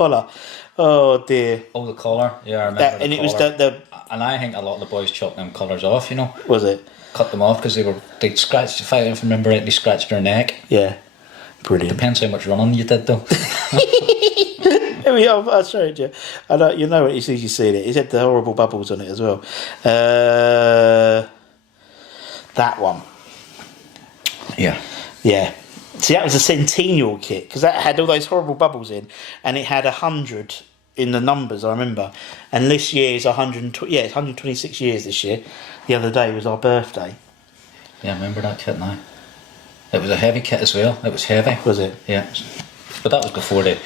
collar. Oh dear. Oh, the collar. Yeah, I remember. And it was the. And I think a lot of the boys chopped them collars off. You know. Was it? Cut them off because they scratched. If I remember right, they scratched their neck. Yeah. Brilliant. Depends how much running you did though. I showed you. I know you know it as soon as you see it. It had the horrible bubbles on it as well. That one. Yeah. Yeah. See, that was a centennial kit because that had all those horrible bubbles in, and it had 100 in the numbers. I remember. And this year is 120. Yeah, it's 126 years this year. The other day was our birthday. Yeah, I remember that kit now. It was a heavy kit as well. It was heavy. Was it? Yeah. But that was before they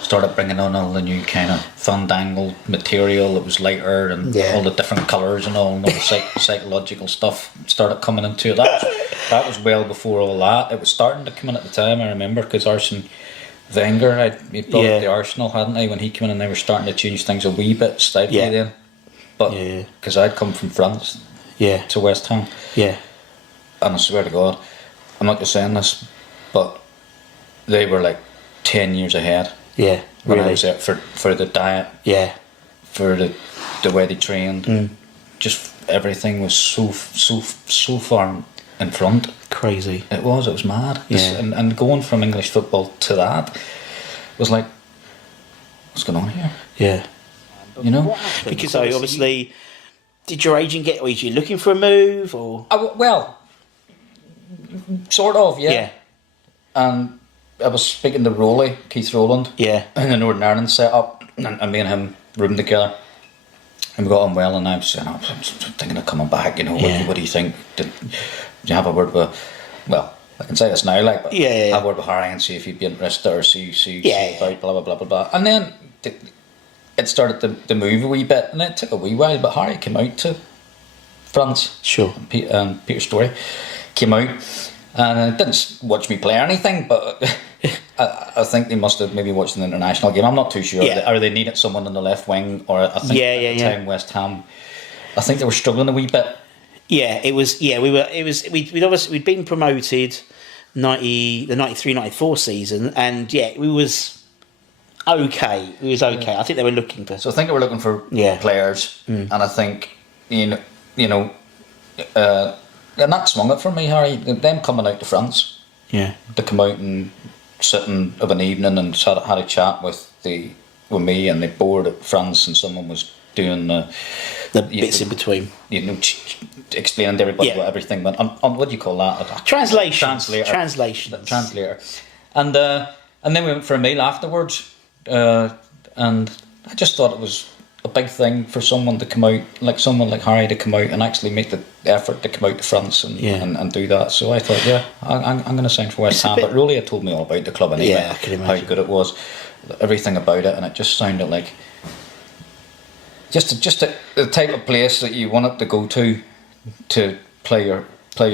started bringing on all the new kind of fandangled material. It was lighter and all the different colours and all the psychological stuff started coming into it. That was well before all that. It was starting to come in at the time, I remember, because Arsene Wenger, he brought up the Arsenal, hadn't he, when he came in, and they were starting to change things a wee bit slightly then. But because I'd come from France to West Ham. Yeah. And I swear to God, I'm not just saying this, but they were like 10 years ahead. Yeah, when I was there for the diet. Yeah. For the way they trained. Just everything was so far in front. Crazy. It was mad. Yeah. And going from English football to that was like, what's going on here? Yeah. You know? Because obviously, did your agent get, was you looking for a move or? Well, sort of, yeah. And I was speaking to Rowley, Keith Rowland, in the Northern Ireland set up, and me and him roomed together, and we got on well. And I was saying, I'm thinking of coming back. You know, what do you think? Did you have a word with? Well, I can say this now, like, but have a word with Harry and see if he'd be interested or see about blah blah blah blah blah. And then it started to move a wee bit, and it took a wee while. But Harry came out to France. Sure. And Peter Story came out. And didn't watch me play or anything, but I think they must have maybe watched an international game. I'm not too sure. Or they needed someone on the left wing, or I think at the time West Ham, I think they were struggling a wee bit. Yeah, it was. Yeah, we'd been promoted, the 93-94 season, and we was okay. It was okay. I think they were looking for. So I think they were looking for players, and I think you know. And that swung it for me, Harry. Them coming out to France, to come out and sitting of an evening and had a chat with me and the board at France, and someone was doing the bits in between. You know, explaining to everybody what everything went. What do you call that? Translator. And then we went for a meal afterwards, and I just thought it was a big thing for someone to come out, like someone like Harry to come out and actually make the effort to come out to France and do that. So I thought, I'm going to sign for West Ham. But Rowley had told me all about the club anyway, I can imagine how good it was, everything about it, and it just sounded like just the type of place that you wanted to go to play your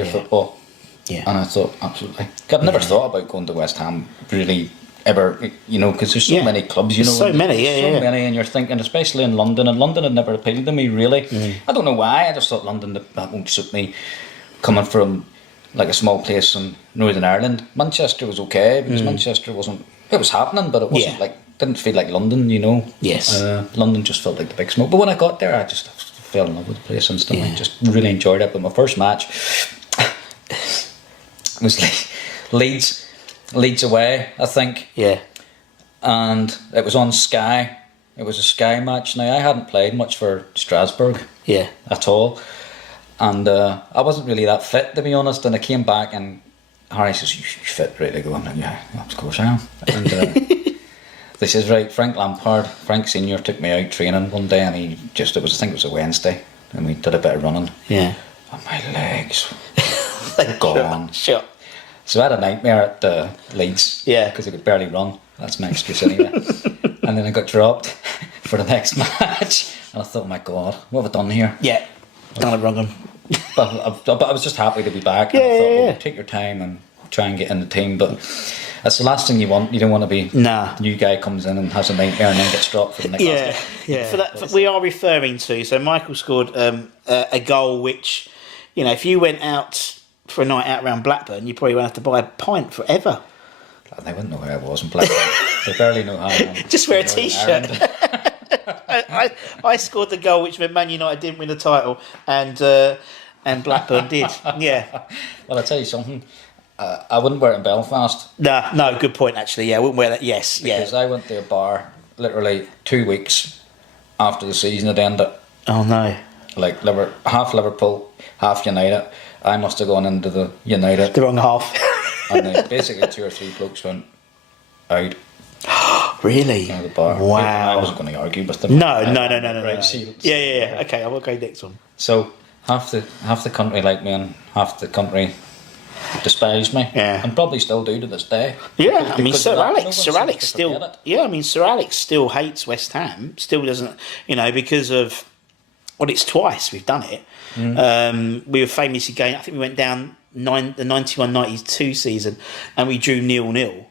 football. Yeah. And I thought, absolutely. I've never thought about going to West Ham really. Ever, you know, because there's so many clubs, you know, so many, and you're thinking, especially in London, and London had never appealed to me really. I don't know why. I just thought London that won't suit me, coming from like a small place in Northern Ireland. Manchester was okay because Manchester wasn't. It was happening, but it wasn't didn't feel like London, you know. Yes. London just felt like the big smoke. But when I got there, I just fell in love with the place instantly. Just really enjoyed it. But my first match was Leeds away, I think. Yeah. And it was on Sky. It was a Sky match. Now, I hadn't played much for Strasbourg. Yeah. At all. And I wasn't really that fit, to be honest. And I came back and Harry says, "You fit, ready to go?" I'm like, "Yeah, of course I am." And they says, "Right, Frank Senior took me out training one day, and I think it was a Wednesday, and we did a bit of running. Yeah. And my legs were gone. Sure. So I had a nightmare at Leeds, because I could barely run. That's my excuse anyway. And then I got dropped for the next match, and I thought, "Oh my God, what have I done here?" Yeah, done it wrong. But I was just happy to be back. And I thought, well, take your time and try and get in the team. But that's the last thing you want. You don't want to be new guy comes in and has a nightmare and then gets dropped for the next match. For that, we are referring to. So Michael scored a goal which, you know, if you went out for a night out around Blackburn, you probably won't have to buy a pint forever. They wouldn't know who I was in Blackburn. They barely know how. Just wear a Northern T-shirt. Ireland. I scored the goal, which meant Man United didn't win the title, and Blackburn did. Yeah. Well, I'll tell you something. I wouldn't wear it in Belfast. No, good point, actually. Yeah, I wouldn't wear that. Yes, Because yeah. I went to a bar literally 2 weeks after the season had ended. Oh, no. Like, half Liverpool, half United. I must have gone into the United. The wrong half. And then basically 2 or 3 blokes went out Really? of the bar. Wow. I wasn't going to argue with them. No. Right, Yeah. Okay, I will go next one. So half the country liked me and half the country despised me. Yeah. And probably still do to this day. Yeah, I mean, Because Sir of that, no one Alex seems to still. forget it. Yeah, I mean, Sir Alex still hates West Ham. Still doesn't, because of. Well, it's twice we've done it. We were famously going. I think we went down the 91-92 season, and we drew 0-0.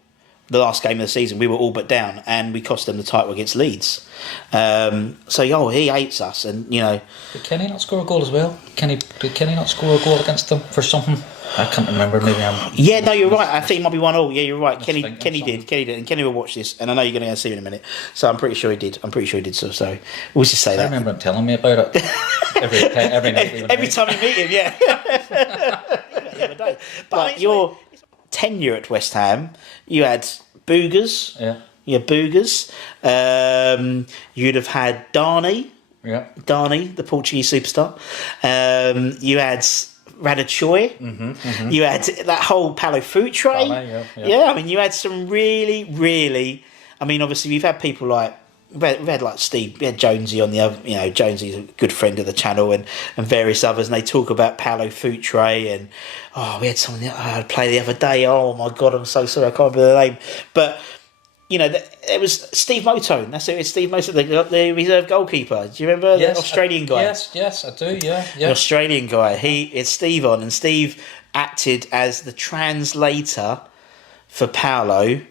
The last game of the season, we were all but down, and we cost them the title against Leeds. So, he hates us, and Did Kenny not score a goal as well? Did Kenny not score a goal against them for something? I can't remember. Maybe I'm. Yeah, no, you're right. I think it might be 1-1. Yeah, you're right. Kenny thinking did, and Kenny will watch this, and I know you're going to go see him in a minute. So I'm pretty sure he did. So we'll just say I that. remember him telling me about it every night. We went Every out. time you meet him, yeah. The other day. But your tenure at West Ham, you had Boogers. Yeah. You had Boogers. You'd have had Darney, the Portuguese superstar. You had Radatchoy. You had that whole Paulo Futre. Yeah. I mean, you had some really, really. I mean, obviously, we've had people like. We've had like Steve, we had Jonesy on the other, Jonesy's a good friend of the channel and various others, and they talk about Paulo Futre and, we had someone I play the other day, oh my God, I'm so sorry, I can't remember the name, but, it was Steve Motone, that's it, it's Steve Motone, the reserve goalkeeper, do you remember the Australian guy? Yes, I do, yeah. The Australian guy, it's Steve on, and Steve acted as the translator for Paulo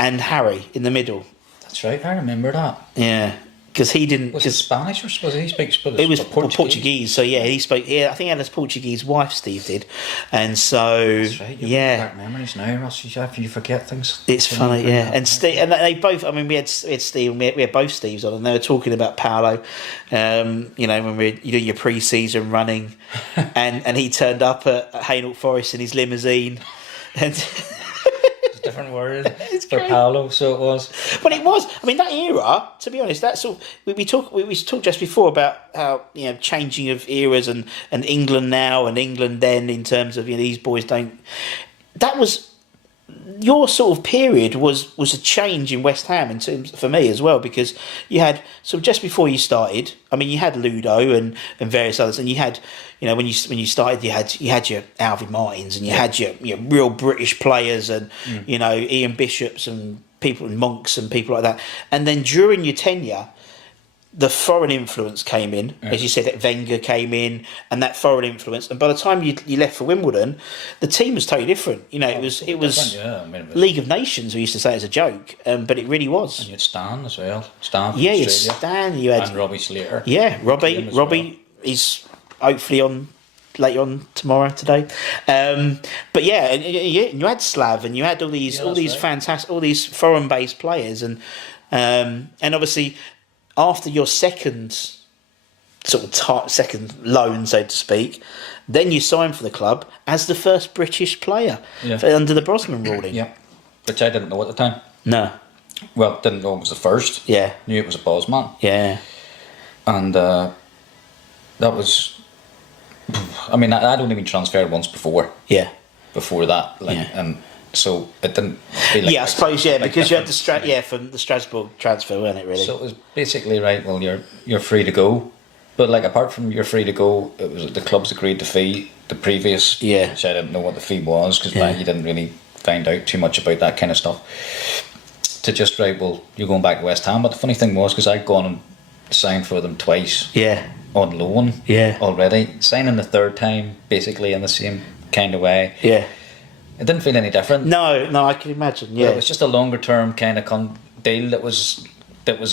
and Harry in the middle. That's right, I remember that. Yeah, because he didn't. Was it Spanish or was he speak Spanish? It was Portuguese. So yeah, he spoke. Yeah, I think he had his Portuguese wife. Steve did, and so That's right, dark memories now, Ross. You forget things. It's funny, yeah. And Steve, and they both. I mean, we had Steve. We had both Steves on, and they were talking about Paulo. When we were doing your pre-season running, and he turned up at Hainault Forest in his limousine, and. Different word for Paulo, so it was. But it was. I mean, that era. To be honest, that's all. We talked just before about how changing of eras and England now and England then in terms of these boys don't. That was your sort of period was a change in West Ham in terms for me as well, because you had just before you started. I mean, you had Ludo and various others, and you had when you started you had your Alvin Martins and you had your real British players and Ian Bishops and people and Monks and people like that, and then during your tenure. The foreign influence came in, as you said, that Wenger came in, and that foreign influence. And by the time you left for Wimbledon, the team was totally different. It was League of Nations. We used to say as a joke, but it really was. And you had Stan as well. Stan from you had Australia. Stan. You had and Robbie Slater. Yeah, Robbie is hopefully on later on today. But yeah, and you had Slav, and you had all these fantastic, all these foreign based players, and obviously. After your second loan, so to speak, then you signed for the club as the first British player under the Brosnan ruling. Yeah, which I didn't know at the time. No. Well, didn't know it was the first. Yeah. Knew it was a Bosman. Yeah. And that was. I mean, I'd only been transferred once before. Yeah. Before that, and. So it didn't feel like... Yeah, I suppose, because you had from the Strasbourg transfer, wasn't it, really? So it was basically, right, well, you're free to go. But, apart from you're free to go, it was the clubs agreed to fee the previous, which I didn't know what the fee was, because you didn't really find out too much about that kind of stuff. To just, right, well, you're going back to West Ham. But the funny thing was, because I'd gone and signed for them twice on loan already, signing the third time, basically in the same kind of way. Yeah. It didn't feel any different. No, I can imagine. Yeah, it was just a longer term kind of deal that was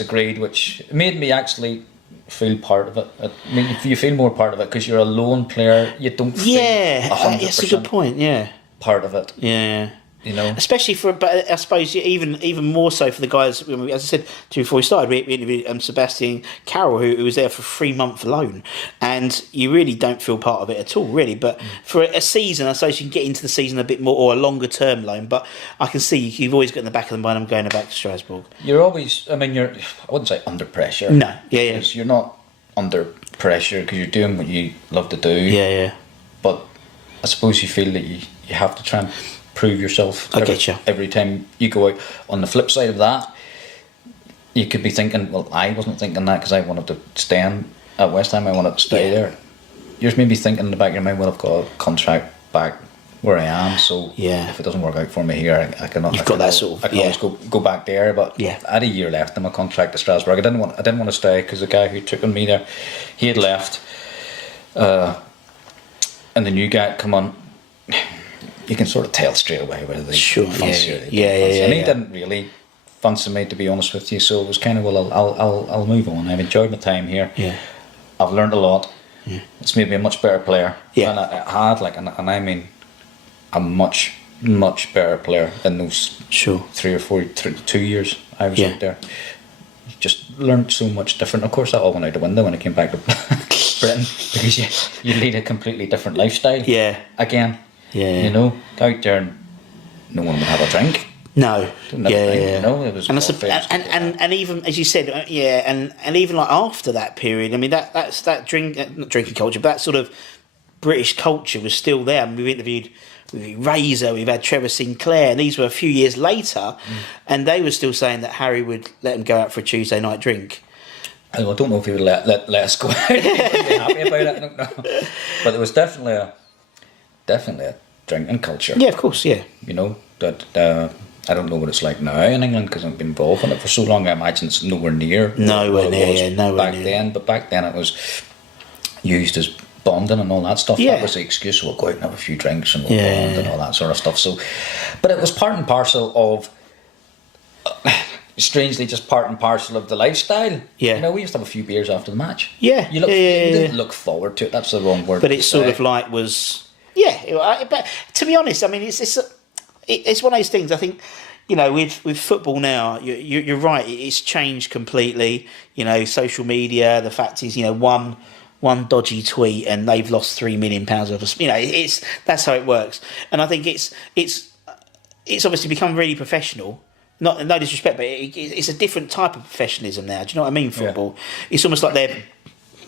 agreed, which made me actually feel part of it. I mean, if you feel more part of it because you're a lone player, you don't feel 100% that's a good point. Yeah, part of it. Yeah, You know, especially but I suppose even more so for the guys. As I said to you before we started, we interviewed Sebastian Carroll, who was there for a 3-month loan, and you really don't feel part of it at all, really. But for a season, I suppose you can get into the season a bit more, or a longer term loan. But I can see you've always got in the back of the mind, I'm going back to Strasbourg. you're always. I mean, I wouldn't say under pressure. No, yeah. Because you're not under pressure because you're doing what you love to do. Yeah. But I suppose you feel that you have to try and prove yourself every time you go out. On the flip side of that, you could be thinking, well, I wasn't thinking that because I wanted to stay at West Ham. I wanted to stay there. You're maybe thinking in the back of your mind, well, I've got a contract back where I am, so if it doesn't work out for me here, I can always go back there. But I had a year left in my contract at Strasbourg. I didn't want to stay because the guy who took on me there, he had left, and the new guy come on. You can sort of tell straight away whether they fancy or they don't fancy. And he didn't really fancy me, to be honest with you. So it was kind of, well, I'll move on. I've enjoyed my time here. Yeah. I've learned a lot. Yeah. It's made me a much better player. Yeah. And I had and I mean a much better player in those 3 or 4 2 years I was out there. Just learned so much different. Of course, that all went out the window when I came back to Britain because you lead a completely different lifestyle. Yeah. Again. Yeah. You know, out there, no one would have a drink. No. You know, it was and even as you said, and even like after that period, I mean that not drinking culture, but that sort of British culture was still there. I mean, we've interviewed Razor, we've had Trevor Sinclair, and these were a few years later, and they were still saying that Harry would let them go out for a Tuesday night drink. I don't know if he would let us go out. He wouldn't be happy about it. I don't know, but it was definitely a drinking culture. Yeah, of course, yeah. You know, that I don't know what it's like now in England because I've been involved in it for so long. I imagine it's nowhere near nowhere near back then. But back then it was used as bonding and all that stuff. That was the excuse. We'll go out and have a few drinks and we'll bond and all that sort of stuff. So, but it was part and parcel of. Strangely, just part and parcel of the lifestyle. Yeah, you know, we used to have a few beers after the match. Yeah, you didn't look forward to it. That's the wrong word. But it's sort of like was. Yeah, but to be honest, I mean, it's one of those things. I think, you know, with football now, you're right. It's changed completely. You know, social media. The fact is, you know, one dodgy tweet and they've lost £3 million of. You know, that's how it works. And I think it's obviously become really professional. No disrespect, but it's a different type of professionalism now. Do you know what I mean? Football. It's almost like they're.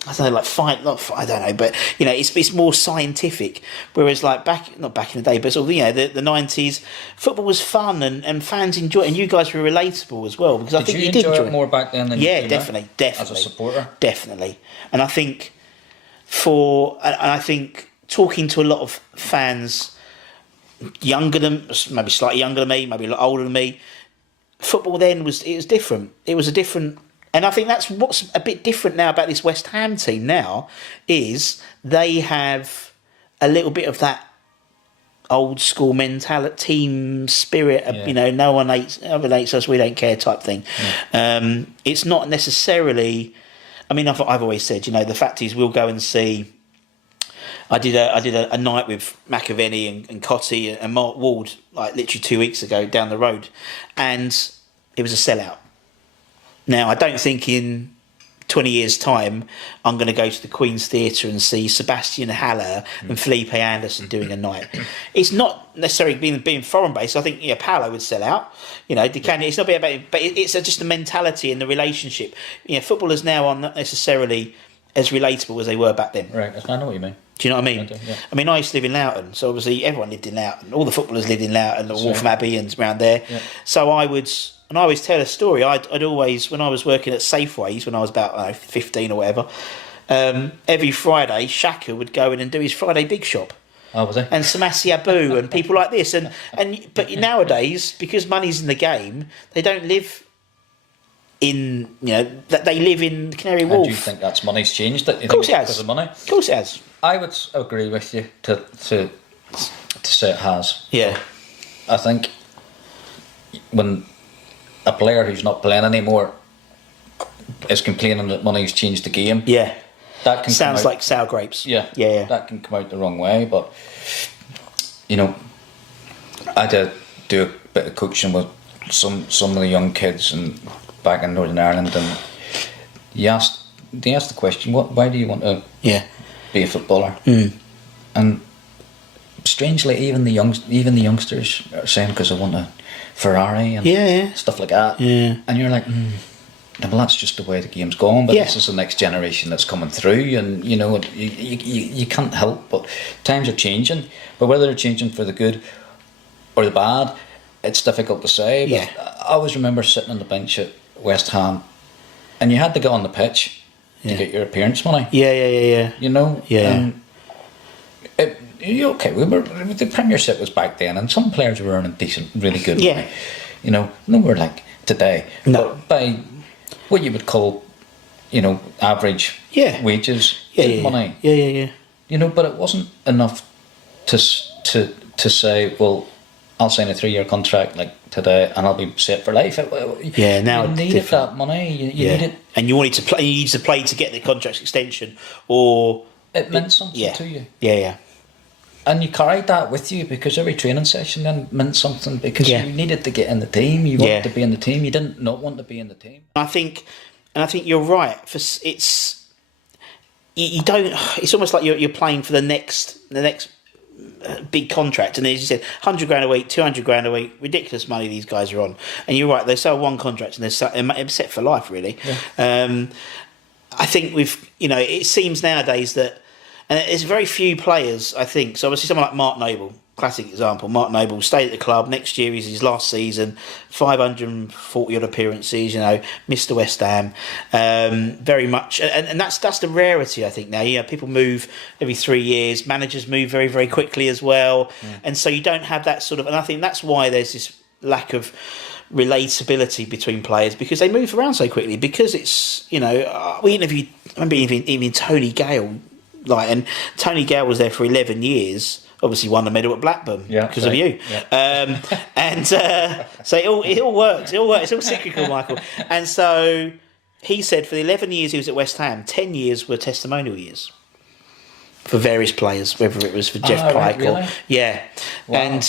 I don't know, I don't know, but you know, it's more scientific. Whereas, like not back in the day, but sort of, you know, the 90s, football was fun and fans enjoyed it, and you guys were relatable as well because I think you did enjoy it more back then than definitely as a supporter, definitely. And I think talking to a lot of fans, maybe slightly younger than me, maybe a lot older than me, football then was different. It was a different. And I think that's what's a bit different now about this West Ham team now is they have a little bit of that old school mentality, team spirit, you know, no one hates us, we don't care type thing. Yeah. It's not necessarily, I mean, I've always said, you know, the fact is we'll go and see, I did a night with McAvenny and Cotty and Mark Ward, like literally 2 weeks ago down the road, and it was a sellout. Now, I don't think in 20 years' time I'm going to go to the Queen's Theatre and see Sebastian Haller and Felipe Anderson doing a night. It's not necessarily being foreign-based. I think Paolo would sell out. You know, it's not about it, but it's just the mentality and the relationship. You know, footballers now are not necessarily as relatable as they were back then. Right, I know what you mean. Do you know what I mean? I do, yeah. I mean, I used to live in Loughton, so obviously everyone lived in Loughton. All the footballers lived in Loughton, Waltham Abbey and around there. Yeah. So I always tell a story. I'd always, when I was working at Safeways, when I was about 15 or whatever, every Friday, Shaka would go in and do his Friday Big Shop. Oh, was he? And Samasi Abu and people like this. But nowadays, because money's in the game, they don't live in, you know, that they live in Canary Wharf. Do you think that's money's changed? Of course it has. Because of money? Of course it has. I would agree with you to say it has. Yeah. I think when a player who's not playing anymore is complaining that money's changed the game. Yeah. That can sounds like sour grapes. Yeah. Yeah. That can come out the wrong way, but you know, I had do a bit of coaching with some of the young kids and back in Northern Ireland, and they asked the question, why do you want to be a footballer? And strangely, even the youngsters are saying because I want a Ferrari and stuff like that. And you're like, well, that's just the way the game's gone. But this is the next generation that's coming through, and you know, you can't help but times are changing. But whether they're changing for the good or the bad, it's difficult to say. But I always remember sitting on the bench at West Ham, and you had to get on the pitch to get your appearance money. You know. Okay, the Premiership was back then, and some players were earning decent, really good money. You know, nowhere like today. No. But by what you would call, you know, average wages, money. You know, but it wasn't enough to say, well, I'll sign a 3-year contract like today, and I'll be set for life. Now you needed that money. You needed, and you wanted to play. You needed to play to get the contract extension, or it meant something to you. Yeah. And you carried that with you because every training session then meant something because you needed to get in the team. You wanted to be in the team. You didn't not want to be in the team. I think you're right. You don't. It's almost like you're playing for the next big contract, and as you said, £100 a week, £200 a week, ridiculous money these guys are on. And you're right. They sell one contract and they're set for life, really. Yeah. I think it seems nowadays that. And there's very few players, I think. So obviously someone like Mark Noble, classic example. Mark Noble stayed at the club. Next year is his last season, 540 odd appearances. You know, Mr. West Ham, very much. And that's the rarity, I think. Now, people move every 3 years. Managers move very, very quickly as well, and so you don't have that sort of. And I think that's why there's this lack of relatability between players because they move around so quickly. Because it's we interviewed. I remember even Tony Gale. And Tony Gale was there for 11 years. Obviously, won the medal at Blackburn because of you. Yeah. So it all works. It all works. It's all cyclical, Michael. And so he said for the 11 years he was at West Ham, 10 years were testimonial years for various players, whether it was for Jeff Pike really? Wow.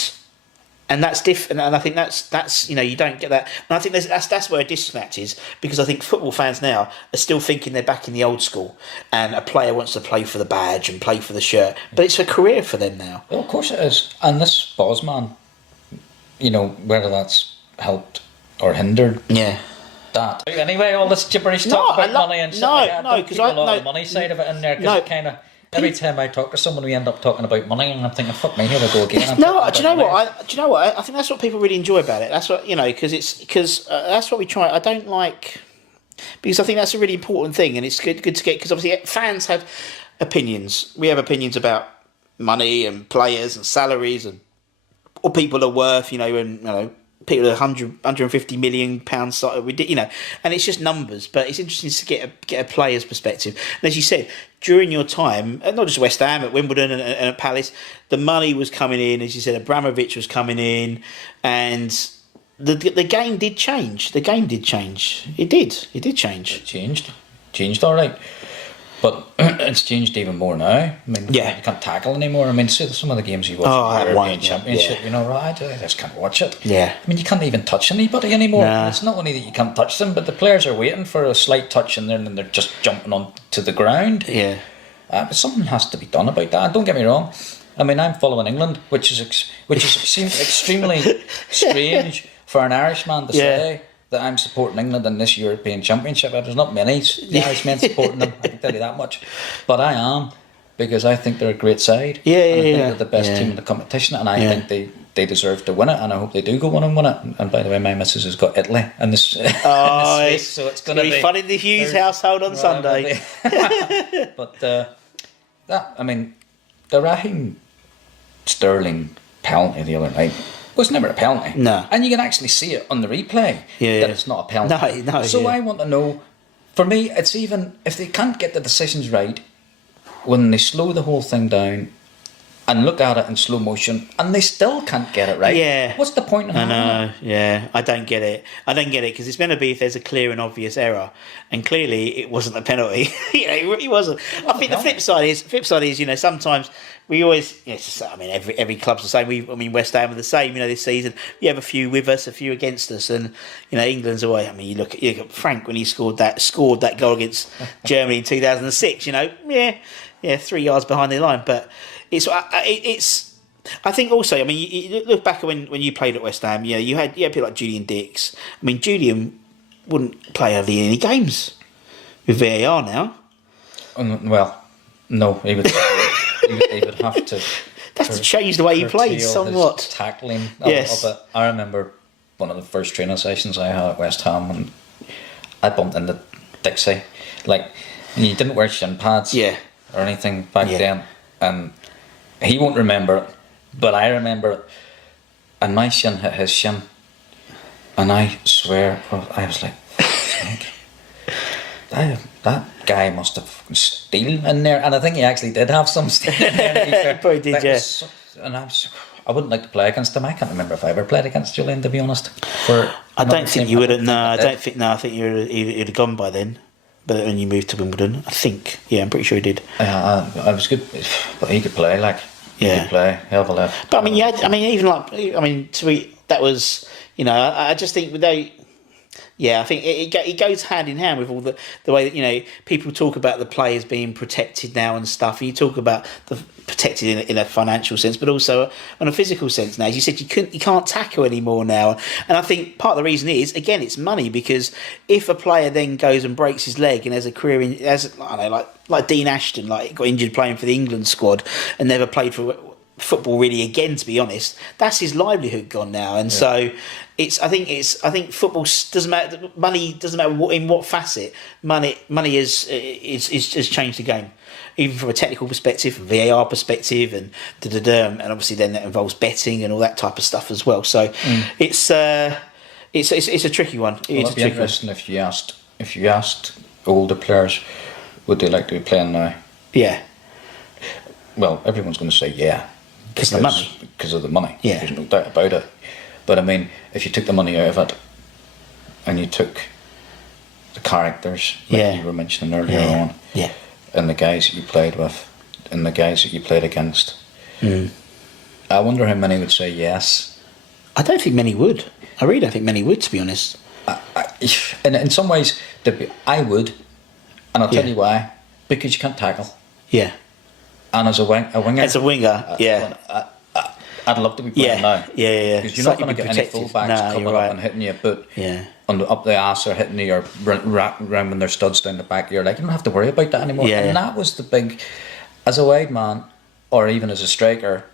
And that's different, and I think that's you don't get that. And I think that's where a disconnect is, because I think football fans now are still thinking they're back in the old school, and a player wants to play for the badge and play for the shirt, but it's a career for them now. Well, of course it is. And this Bosman, whether that's helped or hindered, that. Anyway, all this gibberish talk about money and stuff like that. No, because I know the money side of it in there, because it kind of. Every time I talk to someone, we end up talking about money, and I'm thinking, "Fuck me, here we go again." Do you know what? I think that's what people really enjoy about it. That's what because that's what we try. I don't like because I think that's a really important thing, and it's good to get because obviously fans have opinions. We have opinions about money and players and salaries and what people are worth. People are £150 million, and it's just numbers. But it's interesting to get a player's perspective. And as you said, during your time, not just West Ham, at Wimbledon and at Palace, the money was coming in. As you said, Abramovich was coming in, and the game did change. The game did change. It did. It did change. It changed all right. But it's changed even more now. I mean, you can't tackle anymore. I mean, see some of the games you watch in the European Championship, I just can't watch it. Yeah. I mean, you can't even touch anybody anymore. Nah. It's not only that you can't touch them, but the players are waiting for a slight touch and then they're just jumping onto the ground. Yeah. But something has to be done about that. Don't get me wrong. I mean, I'm following England, which seems extremely strange for an Irishman to say. That I'm supporting England in this European Championship. There's not many Irishmen supporting them, I can tell you that much. But I am, because I think they're a great side. I think they're the best team in the competition, and I think they deserve to win it, and I hope they do go on and win it. And by the way, my missus has got Italy in this, in this space, so it's going to be fun in the Hughes household on Sunday. But the Raheem Sterling penalty the other night was never a penalty. No. And you can actually see it on the replay that it's not a penalty. No, so I want to know, for me, it's even, if they can't get the decisions right, when they slow the whole thing down and look at it in slow motion, and they still can't get it right. Yeah. What's the point in I having it? know, yeah. I don't get it because it's meant to be if there's a clear and obvious error, and clearly it wasn't a penalty. It really wasn't. I think the flip side is, sometimes we always, I mean, every club's the same. West Ham are the same. This season you have a few with us, a few against us, and England's away. I mean, you look at Frank when he scored that goal against Germany in 2006. 3 yards behind the line, but it's. I think also, I mean, you look back when you played at West Ham. You had people like Julian Dix. I mean, Julian wouldn't play hardly any games with VAR now. Well, no, he would. he would have to. That's to change the way he plays somewhat. Tackling. Yes. But I remember one of the first training sessions I had at West Ham, and I bumped into Dixie. Like, and he didn't wear shin pads. Yeah. Or anything back then, and he won't remember it, but I remember it, and my shin hit his shin, and I swear I was like, that guy must have steel in there, and I think he actually did have some steel in there. Probably did, yeah. And I wouldn't like to play against him. I can't remember if I ever played against Julian, to be honest. I don't think you would have. No, I don't think. No, I think you'd have gone by then. But when you moved to Wimbledon, I think, I'm pretty sure he did. I was good, but he could play, he could play, hell of a lot. But that was, I just think without, I think it goes hand in hand with all the way that, people talk about the players being protected now and stuff. And you talk about the protected in a financial sense, but also on a physical sense now. As you said, you can't tackle anymore now. And I think part of the reason is, again, it's money, because if a player then goes and breaks his leg and has a career like Dean Ashton, got injured playing for the England squad and never played for football really again, to be honest, that's his livelihood gone now. And so I think football doesn't matter, money doesn't matter in what facet. Money has changed the game, even from a technical perspective, from VAR perspective, and obviously then that involves betting and all that type of stuff as well. So it's a tricky one. It'd be interesting if you asked older players, would they like to be playing now? Yeah. Well, everyone's going to say because of the money. Because of the money. Yeah. There's no doubt about it. But I mean, if you took the money out of it, and you took the characters, like you were mentioning earlier on, and the guys that you played with, and the guys that you played against, I wonder how many would say yes. I don't think many would. I really don't think many would, to be honest. And in some ways, I would, and I'll tell you why. Because you can't tackle. Yeah. And as a winger, I'd love to be playing now. Yeah. Because you're not going to get any fullbacks coming up and hitting you a boot up the ass, or hitting you, or ramming their studs down the back of your leg. You don't have to worry about that anymore. And that was the big, as a wide man, or even as a striker,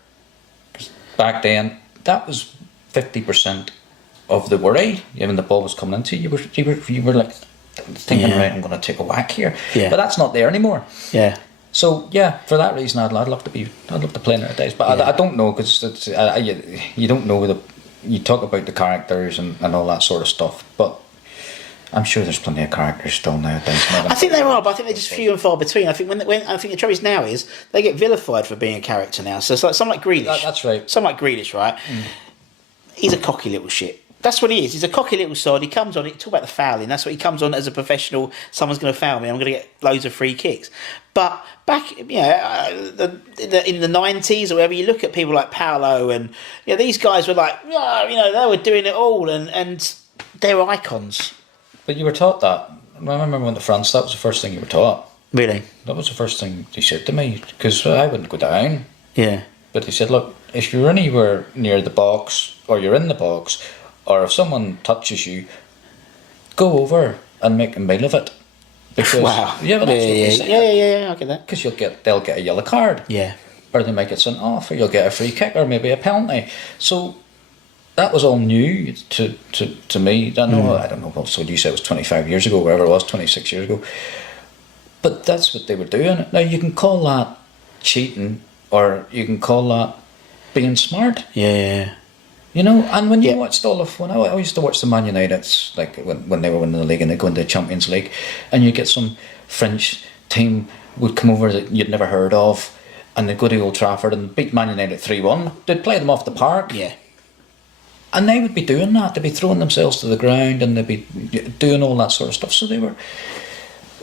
back then, that was 50% of the worry. When the ball was coming into you, you were like thinking, right, I'm going to take a whack here. Yeah. But that's not there anymore. Yeah. So for that reason, I'd love to play nowadays. But I don't know, because you don't know you talk about the characters and all that sort of stuff. But I'm sure there's plenty of characters still nowadays. I think there are, but I think they're just few and far between. I think I think the trouble is now is they get vilified for being a character now. So it's like someone like Grealish. That's right. Someone like Grealish, right? He's a cocky little shit. That's what he is. He's a cocky little sod. He comes on, talk about the fouling. That's what he comes on as a professional. Someone's going to foul me. I'm going to get loads of free kicks. But back, in the 90s or whatever, you look at people like Paolo and these guys were like, they were doing it all, and they were icons. But you were taught that. I remember when to France, that was the first thing you were taught. Really? That was the first thing he said to me, because I wouldn't go down. Yeah. But he said, look, if you're anywhere near the box, or you're in the box, or if someone touches you, go over and make a meal of it. Because, wow. Yeah, but that's what they say. Yeah, I get that. Because they'll get a yellow card. Yeah. Or they might get sent off, or you'll get a free kick, or maybe a penalty. So that was all new to me. I don't know. So you said it was 25 years ago, wherever it was, 26 years ago. But that's what they were doing. Now you can call that cheating, or you can call that being smart. Yeah. And when you watched when I used to watch the Man United's, like when they were winning the league and they go into the Champions League, and you get some French team would come over that you'd never heard of, and they'd go to Old Trafford and beat Man United 3-1, they'd play them off the park. Yeah. And they would be doing that. They'd be throwing themselves to the ground and they'd be doing all that sort of stuff. So they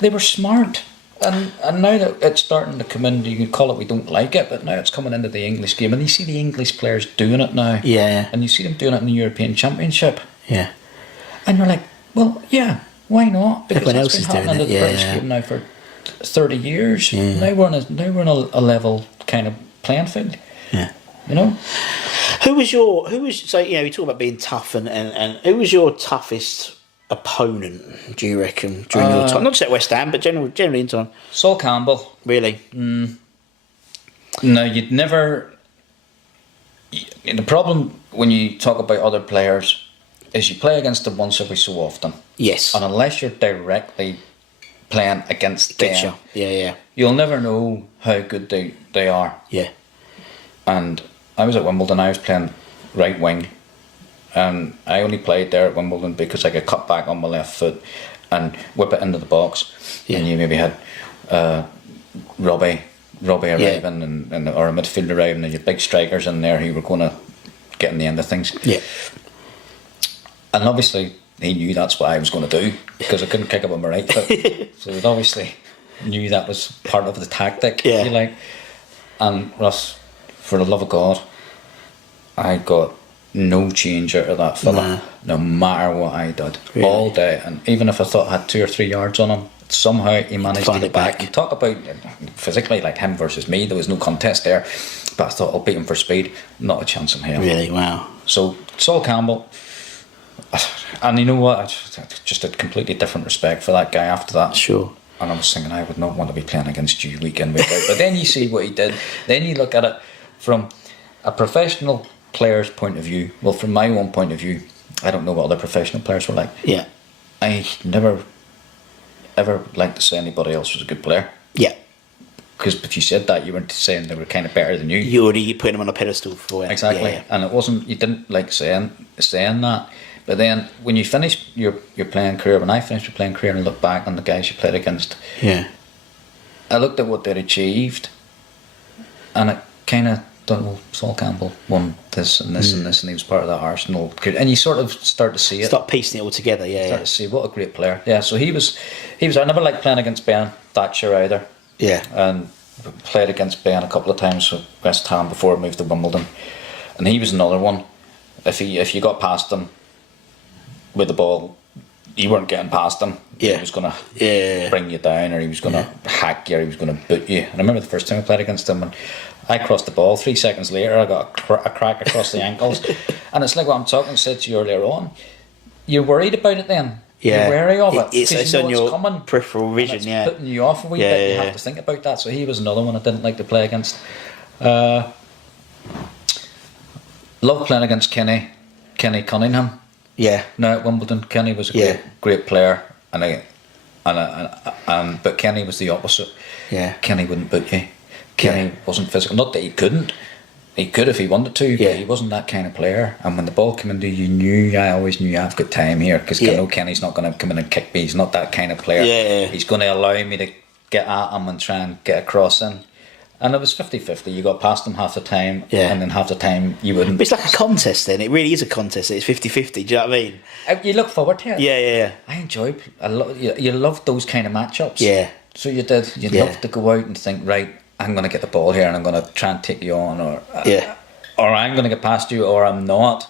were smart. And now that it's starting to come in, you can call it we don't like it, but now it's coming into the English game. And you see the English players doing it now. Yeah. And you see them doing it in the European Championship. Yeah. And you're like, well, yeah, why not? Because everyone else been is doing happening it. to the British game now for 30 years. Yeah. Now we're on a level kind of playing field. Yeah. You know? So we talk about being tough and who was your toughest opponent, do you reckon, during your time? Not just at West Ham, but generally in time. Sol Campbell. Really? No, you'd never. The problem when you talk about other players is you play against them once every so often. Yes. And unless you're directly playing against them, Yeah. you'll never know how good they are. Yeah. And I was at Wimbledon, I was playing right wing. And I only played there at Wimbledon because I could cut back on my left foot and whip it into the box. Yeah. And you maybe had Robbie arriving and or a midfielder arriving, and your big strikers in there who were going to get in the end of things. Yeah. And obviously he knew that's what I was going to do because I couldn't kick up on my right foot. So he obviously knew that was part of the tactic, if you like. And Russ, for the love of God, I got no change out of that fella, no matter what I did, all day. And even if I thought I had 2 or 3 yards on him, somehow he managed to get back. And talk about physically, like him versus me, there was no contest there. But I thought I'll beat him for speed, not a chance in hell. Really? Wow. So Sol Campbell, and you know what? I just had completely different respect for that guy after that. Sure. And I was thinking, I would not want to be playing against you week in, week out. But then you see what he did. Then you look at it from a professional player's point of view. Well, from my own point of view, I don't know what other professional players were like. Yeah. I never ever liked to say anybody else was a good player. Yeah. Because if you said that, you weren't saying they were kind of better than you. You put them on a pedestal for it. Exactly. Yeah. And it wasn't, you didn't like saying that. But then when you finish your playing career, when I finished my playing career and look back on the guys you played against, I looked at what they'd achieved, and it kind of thought, well, Sol Campbell won this and this and this, and he was part of that Arsenal career. And you sort of start to see it. Start piecing it all together, Start to see what a great player. Yeah, so he was. I never liked playing against Ben Thatcher either. Yeah. And played against Ben a couple of times for West Ham before I moved to Wimbledon. And he was another one. If you got past him with the ball, you weren't getting past him. Yeah. He was going to bring you down, or he was going to hack you, or he was going to boot you. And I remember the first time I played against him, and I crossed the ball. 3 seconds later, I got a crack across the ankles. And it's like what I'm said to you earlier on. You're worried about it then. Yeah. You're wary of it. It's on your coming, peripheral vision, and it's putting you off a wee bit. You have to think about that. So he was another one I didn't like to play against. Love playing against Kenny Cunningham. Yeah. Now at Wimbledon, Kenny was a great player, but Kenny was the opposite. Yeah. Kenny wouldn't boot you. Kenny wasn't physical. Not that he couldn't. He could if he wanted to, but he wasn't that kind of player. And when the ball came into you, I always knew I've got time here, because I know Kenny's not going to come in and kick me. He's not that kind of player. Yeah. He's going to allow me to get at him and try and get a cross in. And it was 50-50. You got past him half the time, and then half the time you wouldn't. But it's like a contest then. It really is a contest. It's 50-50. Do you know what I mean? You look forward to it. Yeah. I enjoy. You love those kind of matchups. Yeah. So you did. You'd love to go out and think, right, I'm going to get the ball here and I'm going to try and take you on, or I'm going to get past you, or I'm not.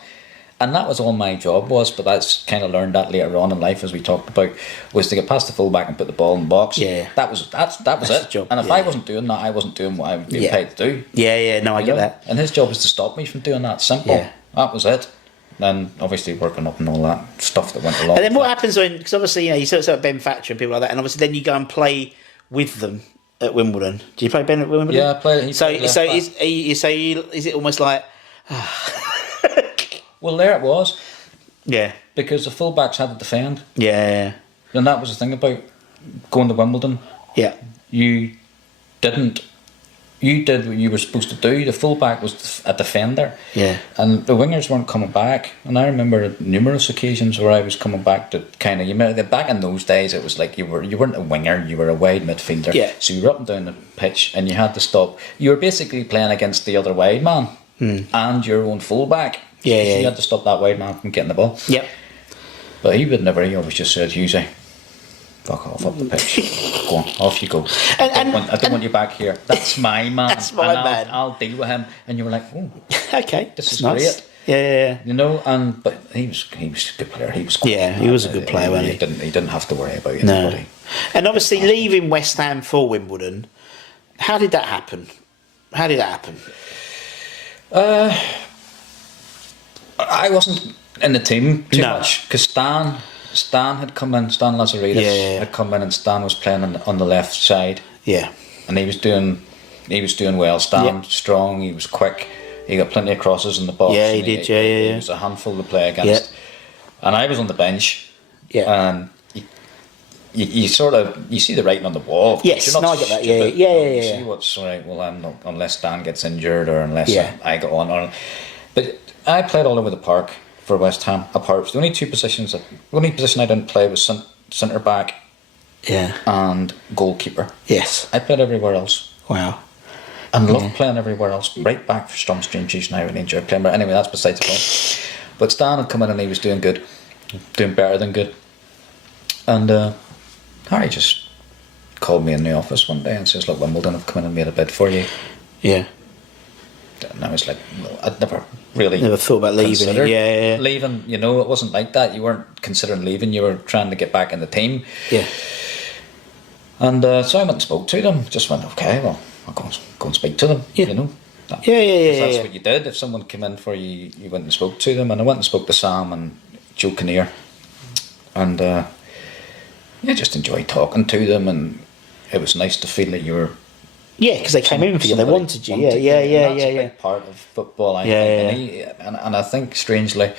And that was all my job was, but that's kind of learned that later on in life, as we talked about, was to get past the fullback and put the ball in the box. Yeah. That was it. Job. And if I wasn't doing that, I wasn't doing what I was being paid to do. Yeah, no, I get that. And his job was to stop me from doing that. Simple. Yeah. That was it. Then obviously working up and all that stuff that went along. And then what happens when, because obviously, you saw about Ben Thatcher and people like that, and obviously then you go and play with them at Wimbledon. Do you play Ben at Wimbledon? Yeah, I played. So is it almost like? Well, there it was. Yeah. Because the fullbacks had to defend. Yeah. And that was the thing about going to Wimbledon. Yeah. You you did what you were supposed to do. The fullback was a defender. Yeah. And the wingers weren't coming back. And I remember numerous occasions where I was coming back to kind of, you know, back in those days, it was like you weren't a winger, you were a wide midfielder. Yeah. So you were up and down the pitch and you had to stop. You were basically playing against the other wide man and your own fullback. Yeah, so yeah. you had to stop that wide man from getting the ball. Yep. But he always just said, Hughes, fuck off up the pitch. Go on, off you go. I don't want you back here. That's my man. That's my man. I'll deal with him. And you were like, oh, Okay. this is nice. great. Yeah. You know, but he was a good player. He was He was a good player, wasn't he? He didn't have to worry about No. anybody. And obviously leaving West Ham for Wimbledon, how did that happen? I wasn't in the team too No. much because Stan had come in. Stan Lazaridis had come in, and Stan was playing on the left side. Yeah. And he was doing well. Stan strong. He was quick. He got plenty of crosses in the box. Yeah, he did. Yeah. He was a handful to play against. Yeah. And I was on the bench. Yeah. And you sort of see the writing on the wall. Yes, You're not I get that. stupid. Yeah. You see what's right. Well, I'm not unless Stan gets injured or unless I go on. But I played all over the park for West Ham. Apart, the only position I didn't play was centre back. Yeah. And goalkeeper. Yes. I played everywhere else. Wow. And loved playing everywhere else. Right back for Stormstream Chiefs, and I really enjoyed playing. But anyway, that's besides the point. But Stan had come in and he was doing good, doing better than good. And Harry just called me in the office one day and says, "Look, Wimbledon have come in and made a bid for you." Yeah. And I was like, well, I'd never thought about leaving. considered Yeah. leaving. You know, it wasn't like that. You weren't considering leaving. You were trying to get back in the team. Yeah. And so I went and spoke to them. Just went, okay, well, I'll go and speak to them. Yeah. You know. Yeah. That's what you did. If someone came in for you, you went and spoke to them. And I went and spoke to Sam and Joe Kinnear. And just enjoyed talking to them. And it was nice to feel that you were. Yeah, because they came in for you. They wanted you. That's Yeah. a big part of football, I think. And I think, strangely,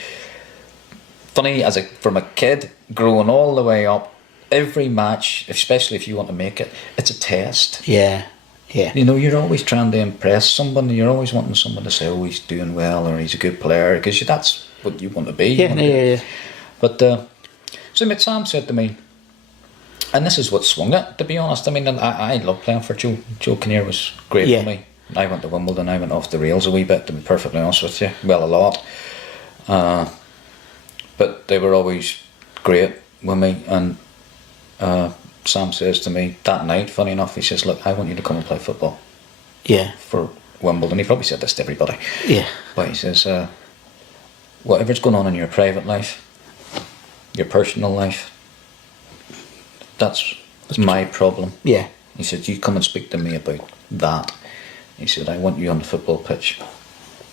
funny, from a kid, growing all the way up, every match, especially if you want to make it, it's a test. Yeah. You know, you're always trying to impress someone. You're always wanting someone to say, "Oh, he's doing well," or "He's a good player," because that's what you want to be. Yeah. But so Sam said to me, and this is what swung it, to be honest. I mean, I love playing for Joe. Joe Kinnear was great for me. I went to Wimbledon. I went off the rails a wee bit, to be perfectly honest with you. Well, a lot. But they were always great with me. And Sam says to me that night, funny enough, he says, "Look, I want you to come and play football." Yeah. For Wimbledon. He probably said this to everybody. Yeah. But he says, whatever's going on in your private life, your personal life, that's my problem. Yeah. He said, "You come and speak to me about that." He said, "I want you on the football pitch,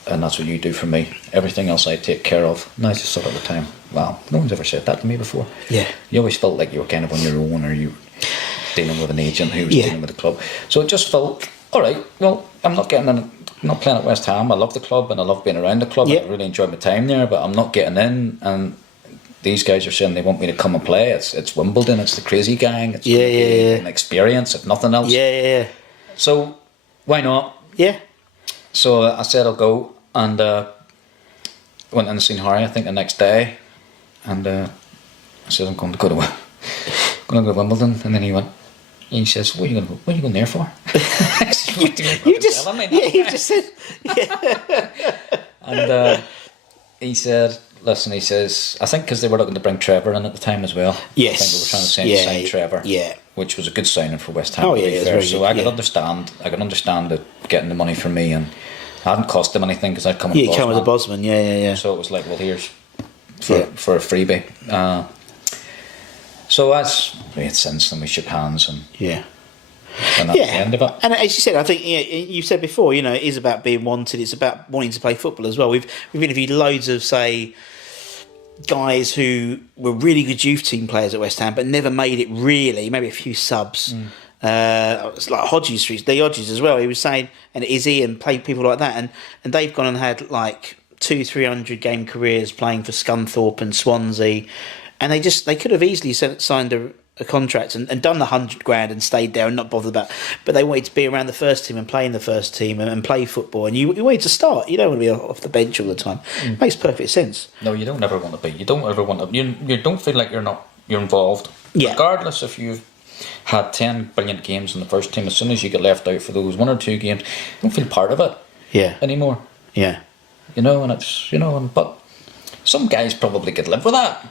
and that's what you do for me. Everything else I take care of." And I just thought at the time, wow, no one's ever said that to me before. Yeah. You always felt like you were kind of on your own, or you were dealing with an agent who was dealing with the club. So it just felt, all right, well, I'm not playing at West Ham. I love the club and I love being around the club. I really enjoyed my time there, but I'm not getting in. And these guys are saying they want me to come and play. It's Wimbledon. It's the crazy gang. It's an experience, if nothing else. Yeah. So why not? Yeah. So I said I'll go, and went in and seen Harry, I think, the next day, and I said I'm going to go to Wimbledon, and then he says, "What are you going there for?" you just said. And he said, "Listen," he says, "I think because they were looking to bring Trevor in at the time as well. Yes. I think they were trying to sign Trevor. Yeah. Which was a good signing for West Ham. Oh, to be yeah, fair. So good, I could understand. I could understand it getting the money from me, and I hadn't cost them anything because I'd come. Yeah, you come with a Bosman. Yeah. So it was like, well, here's for a freebie. So that's made sense, and we shook hands, and and that's the end of it. And as you said, I think you said before, it is about being wanted. It's about wanting to play football as well. We've interviewed loads of, say, guys who were really good youth team players at West Ham, but never made it really. Maybe a few subs. It's like Hodges, the Hodges as well. He was saying, and Izzy and played people like that, and they've gone and had like 200-300 game careers playing for Scunthorpe and Swansea, and they could have easily signed a a contract and done the 100 grand and stayed there and not bothered about. But they wanted to be around the first team and play in the first team and play football. And you wanted to start. You don't want to be off the bench all the time. Makes perfect sense. No, you don't ever want to be. You don't ever want to. You don't feel like you're involved. Yeah. Regardless if you've had 10 brilliant games in the first team, as soon as you get left out for those 1 or 2 games, you don't feel part of it. Yeah. Anymore. Yeah. And it's but some guys probably could live with that.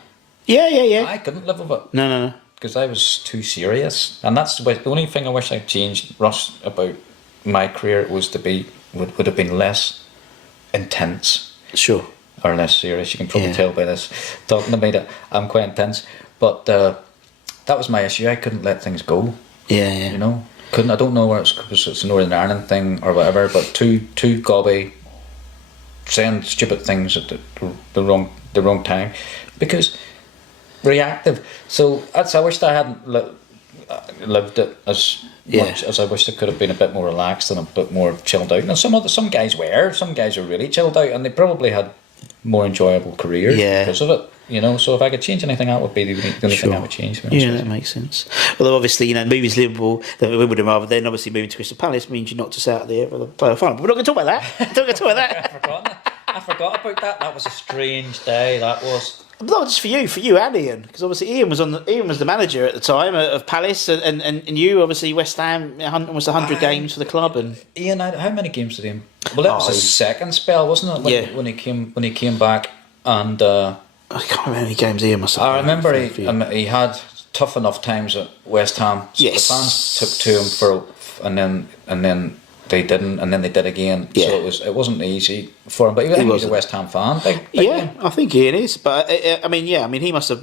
Yeah. I couldn't live with it. No. Because I was too serious, and that's the only thing I wish I'd changed, Russ, about my career would have been less intense. Sure. Or less serious. You can probably tell by this talking to me that I'm quite intense, but that was my issue. I couldn't let things go. Yeah. Couldn't. I don't know where it's a Northern Ireland thing or whatever, but too gobby, saying stupid things at the wrong time, because reactive. So I wished I hadn't lived it as much as I wished I could have been a bit more relaxed and a bit more chilled out. And some guys were really chilled out, and they probably had more enjoyable careers because of it. So if I could change anything, that would be the only thing I would change. Yeah, that makes sense. Although obviously, moving to Liverpool, Wimbledon rather, then obviously moving to Crystal Palace means you knocked us out of the playoff final. But we're not going to talk about that. I forgot about that. That was a strange day. That was. Not just for you and Ian, because obviously Ian was the manager at the time of Palace, and you obviously West Ham almost 100 games for the club. And Ian, how many games did he? Well, that was his second spell, wasn't it? When he came back, and I can't remember how many games Ian must have. I remember he had tough enough times at West Ham. So the fans took to him and then they didn't, and then they did again. So it wasn't easy for him. But he was a West Ham fan. I think Ian is. But he must have.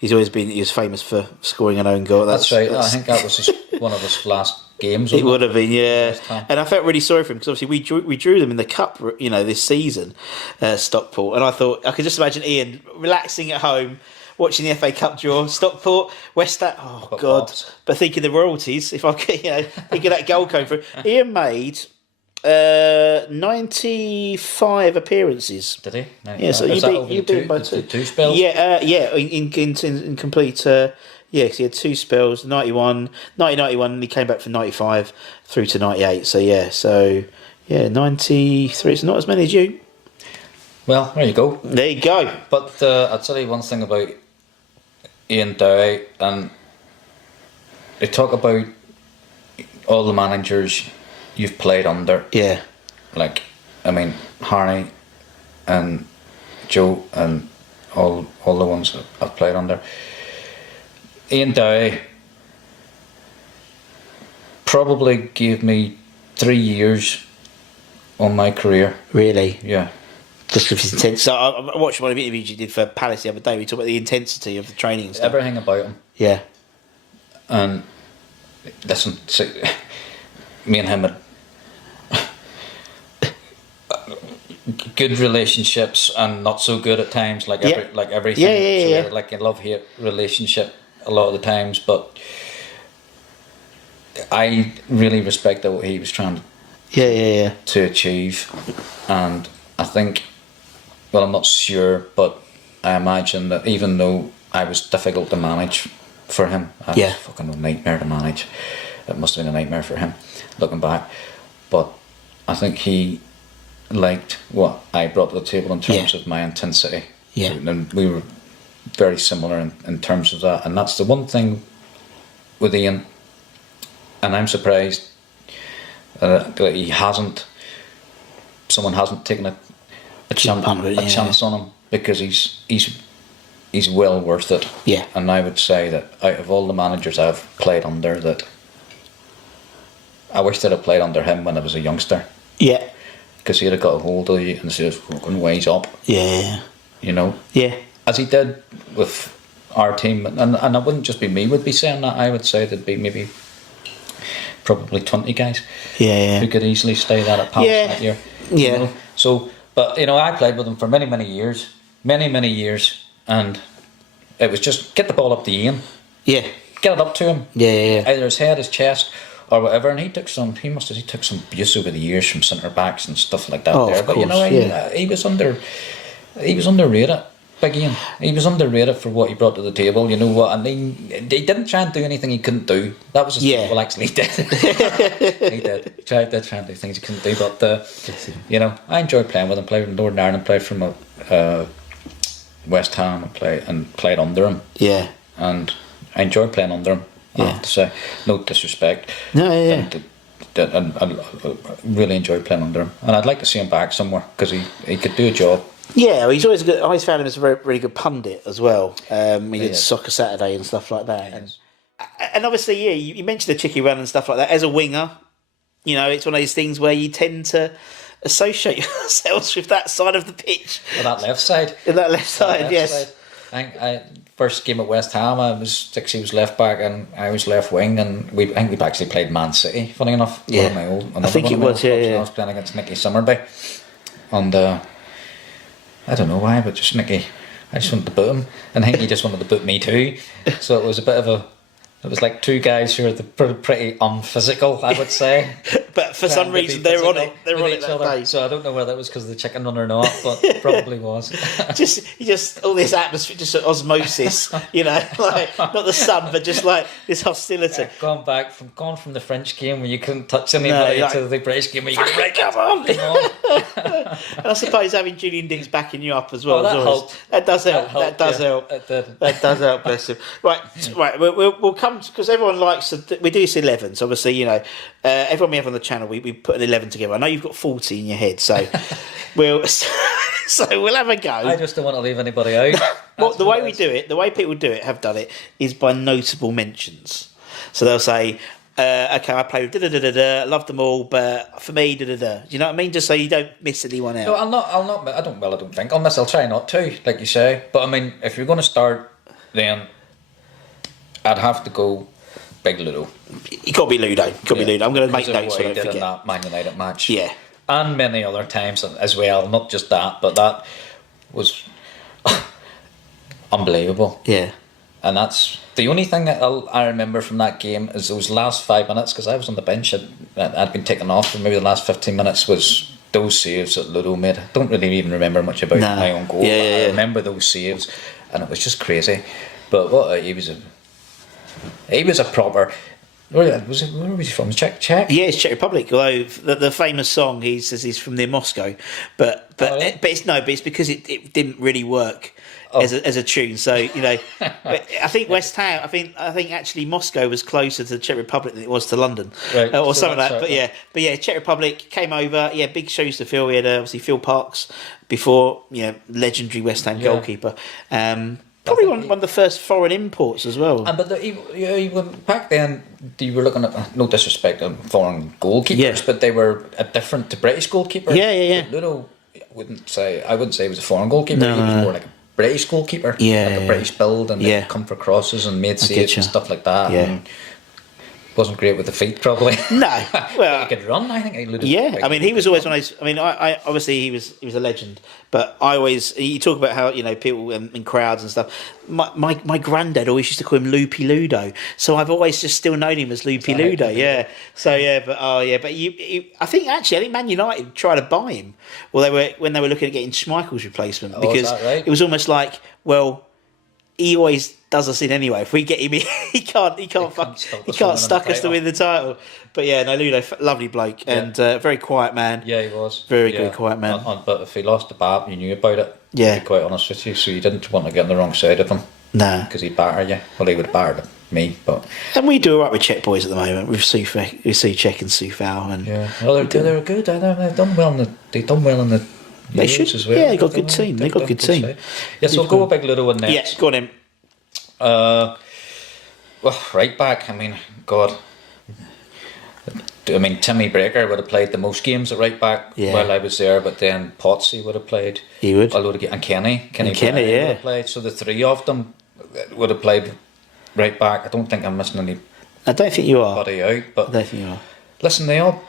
He was famous for scoring an own goal. That's right. I think that was one of his last games. It would have been, and I felt really sorry for him because obviously we drew them in the cup, this season, Stockport, and I thought I could just imagine Ian relaxing at home, watching the FA Cup draw, Stockport, West Ham. Oh God! Pops. But thinking the royalties, if I could, think of that goal going for Ian made 95 appearances. Did he? No. Yeah, so you beat him by two. Two spells. In complete. Because he had 2 spells, 1991, and he came back for 95 through to 98. So 93. It's not as many as you. Well, there you go. There you go. But I'll tell you one thing about Ian Dowie, and they talk about all the managers you've played under. Yeah. Harry and Joe and all the ones that I've played under. Ian Dowie probably gave me 3 years on my career. Really? Yeah. Just with his intensity. So I watched one of the interviews you did for Palace the other day. We talked about the intensity of the training and stuff. Everything about him. Yeah. And listen, me and him had good relationships and not so good at times, everything. Yeah. Like a love-hate relationship a lot of the times, but I really respected what he was trying to achieve, and I think, well, I'm not sure, but I imagine that even though I was difficult to manage for him, I was fucking a nightmare to manage. It must have been a nightmare for him, looking back, but I think he liked what I brought to the table in terms of my intensity. Yeah. And we were very similar in terms of that, and that's the one thing with Ian, and I'm surprised that someone hasn't taken a chance on him, because he's well worth it. Yeah. And I would say that out of all the managers I've played under, that I wish that I played under him when I was a youngster. Yeah. Because he'd have got a hold of you and said, fucking ways up. Yeah. Yeah. As he did with our team, and it wouldn't just be me would be saying that. I would say there'd be maybe probably 20 guys who could easily stay that at Palace that year. Yeah. So, but I played with him for many years, and it was just get the ball up to Ian. Yeah. Get it up to him. Yeah. Either his head, his chest, or whatever. And he took some abuse over the years from centre backs and stuff like that. Oh, there. of But course, he was underrated. Big Ian. He was underrated for what he brought to the table. You know what? I mean, he didn't try and do anything he couldn't do. That was his well, actually, he did. He did. He did try and do things he couldn't do. But you know, I enjoyed playing with him. Played in Northern Ireland. Played from West Ham. And played under him. Yeah. And I enjoyed playing under him. I have to say, no disrespect. No, yeah. And I really enjoyed playing under him, and I'd like to see him back somewhere because he could do a job. Yeah, well, he's always good. I always found him as a very, really good pundit as well. He did Soccer Saturday and stuff like that. And obviously, yeah, you mentioned the chicky run and stuff like that. As a winger, you know, it's one of those things where you tend to associate yourselves with that side of the pitch. Well, that left side. That left side, yes. Side. I first game at West Ham, Dixie was left back and I was left wing, and I think we've actually played Man City. Funny enough, yeah. I think it was. Yeah. I was playing against Nicky Summerby, and I don't know why, but just Nicky, I just wanted to boot him, and I think he just wanted to boot me too. So it was a bit of it was like two guys who are pretty unphysical, I would say. But for some reason they're on it. They're on it that day. So I don't know whether it was because of the chicken run or not, but probably was. just all this atmosphere, just osmosis, you know, like not the sun, but just like this hostility. Yeah, gone from the French game where you couldn't touch anybody to the British game where you could come on. And I suppose having Julian Dings backing you up as well. That does help. That does help. That does help. Bless him. Right. We'll come because everyone likes to. We do this 11s, obviously. You know, everyone we have on the channel, we put an 11 together. I know you've got 40 in your head, so we'll have a go. I just don't want to leave anybody out. Well, the way we do it, the way people have done it, is by notable mentions. So they'll say, okay, I play with da-da-da-da-da, love them all, but for me, da-da-da. Do you know what I mean? Just so you don't miss anyone out. No, I don't think. Unless I'll try not to, like you say. But I mean, if you're going to start, then I'd have to go Big Ludo. You got to be Ludo. I'm going to make notes so I don't forget. In that Man United match. Yeah. And many other times as well. Not just that, but that was unbelievable. Yeah. And that's the only thing that I remember from that game is those last 5 minutes, because I was on the bench and I'd been taken off, and maybe the last 15 minutes was those saves that Ludo made. I don't really even remember much about my own goal, but I remember those saves, and it was just crazy. But he was a proper. Where was he from? Czech? Yeah, it's Czech Republic. Although the famous song, he says he's from near Moscow, but it's because it didn't really work as a tune. So you know, I think West Ham. I think actually Moscow was closer to the Czech Republic than it was to London, right. or something like that. But yeah, Czech Republic came over. Yeah, big shoes to fill. We had obviously Phil Parkes before, you know, legendary West Ham goalkeeper. Probably one of the first foreign imports as well. But back then, you were looking at, no disrespect on foreign goalkeepers, but they were different to British goalkeepers. Yeah. Ludo, I wouldn't say he was a foreign goalkeeper. He was more like a British goalkeeper. Yeah, like a British build, and they'd come for crosses and made saves and stuff like that. Yeah. And wasn't great with the feet, probably. No, well, he could run. I think Ludo. Yeah, I mean, he was always one of those. I mean, I obviously he was a legend, but I always, you talk about how, you know, people in crowds and stuff. My granddad always used to call him Loopy Ludo, so I've always just still known him as Loopy Ludo. Yeah, so but I think Man United tried to buy him. Well, when they were looking at getting Schmeichel's replacement, because it was almost like, well, he always does us in anyway. If we get him, he can't stuck us to win the title. But yeah, no, Ludo, lovely bloke, and very quiet man. Yeah, he was very good, quiet man. But if he lost the bat, you knew about it. Yeah, to be quite honest with you, so you didn't want to get on the wrong side of him. No, because he'd batter you. Well, he would have battered me, but and we do alright with Czech boys at the moment. With Souček and Soufal, and they're good. They've done well in the. They should as well. Yeah, they got a good team. They got a good team. Yeah, so we'll go with Big Ludo in next. Yes, go on him. Well, right back. I mean, God. I mean, Timmy Breaker would have played the most games at right back while I was there, but then Potsy would have played. He would. A load of and Kenny would have played. So the three of them would have played right back. I don't think I'm missing any. I don't think you are. Body out, but I don't think you are. Listen, they all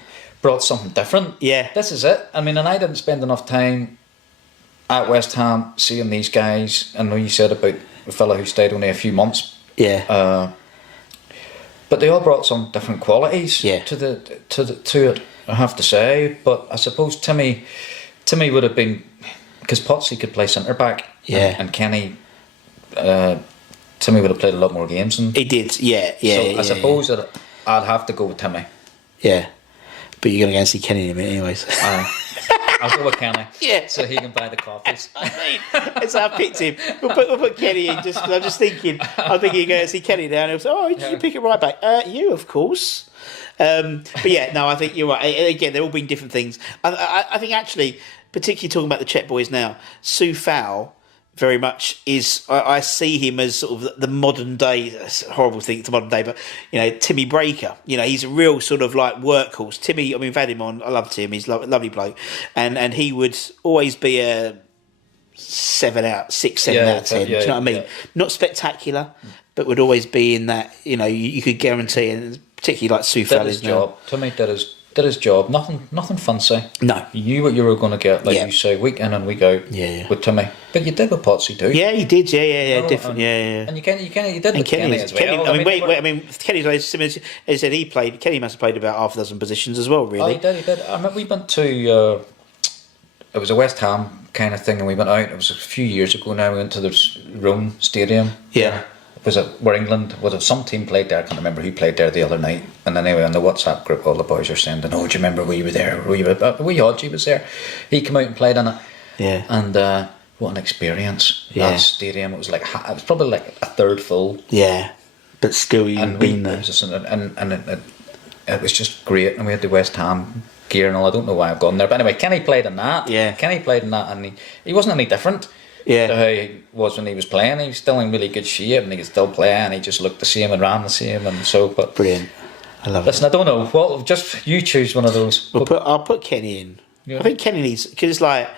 brought something different. Yeah. This is it. I mean, and I didn't spend enough time at West Ham seeing these guys. I know you said about a fella who stayed only a few months. Yeah. But they all brought some different qualities to it, I have to say. But I suppose Timmy would have been because Potsy could play centre back. Yeah. And Kenny, Timmy would have played a lot more games than He did, yeah. So I suppose that I'd have to go with Timmy. Yeah. But you're going to go and see Kenny in a minute, anyways. I'll go with Kenny. Yeah. So he can buy the coffees. I mean, so I picked him. We'll put Kenny in just because I'm just thinking. I'm thinking you're going to see Kenny now, and he'll say, "Oh, did you pick it right back?" You, of course. But yeah, no, I think you're right. Again, they've all been different things. I think actually, particularly talking about the Czech boys now, Sue Fowl very much is. I see him as sort of the modern day. It's a horrible thing to modern day, but Timmy Breaker. He's a real sort of like workhorse. Timmy, I mean, we've had him on. I love Tim. He's a lovely bloke, and he would always be a 6, 7 out of 10. Do you know what I mean? Not spectacular, but would always be in that. You could guarantee, and particularly like Sue Fowl Did his is job. now. Timmy did his job. Nothing fancy. No. You knew what you were going to get, like you say, week in and week out. Yeah. With Timmy, but you did with Potsy too. Yeah, he did. Yeah, different. And you did And with Kenny as well. I mean, Kenny's like similar. As I said, Kenny must have played about half a dozen positions as well. Really. Oh, he did. I remember we went to. It was a West Ham kind of thing, and we went out. It was a few years ago now. We went to the Rome Stadium. Yeah. Was it where England was it some team played there? I can't remember who played there the other night. And anyway, on the WhatsApp group, all the boys are saying, "Oh, do you remember we were there? Wee Hodgie was there. He came out and played in it. Yeah. And what an experience! Yeah. That stadium. It was probably like a third full. Yeah, but still, you've been there. It was just great. And we had the West Ham gear and all. I don't know why I've gone there, but anyway, Kenny played in that. Yeah. Kenny played in that, and he wasn't any different. Yeah. To how he was when he was playing. He was still in really good shape and he could still play and he just looked the same and ran the same and so. But Brilliant. I love listen, it. I don't know. Well, just you choose one of those. I'll put Kenny in. Yeah. I think Kenny needs because I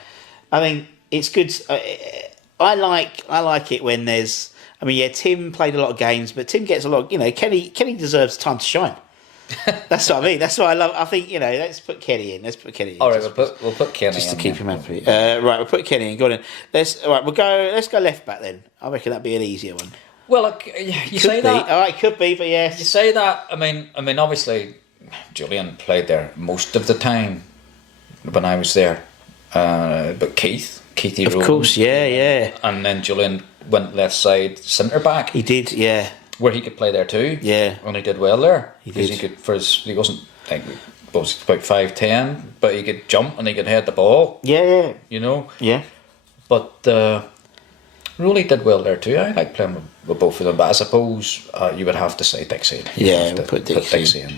think it's good. I like it when there's. I mean, yeah, Tim played a lot of games, but Tim gets a lot. Kenny deserves time to shine. That's what I mean. That's what I love. I think let's put Kenny in. All right, we'll put Kenny just in, to keep him happy. Right, we'll put Kenny in. Go on. Let's go left back then. I reckon that'd be an easier one. Well, look, you say that. All right, could be, but yes. You say that. I mean, obviously, Julian played there most of the time when I was there. But Keithy Of course, yeah. And then Julian went left side centre back. He did, yeah. Where he could play there too. Yeah. And he did well there. He did. He wasn't like was about 5'10", but he could jump and he could head the ball. Yeah. Yeah. But Rowley did well there too. I like playing with both of them, but I suppose you would have to say Dixie. We'll put Dixie in.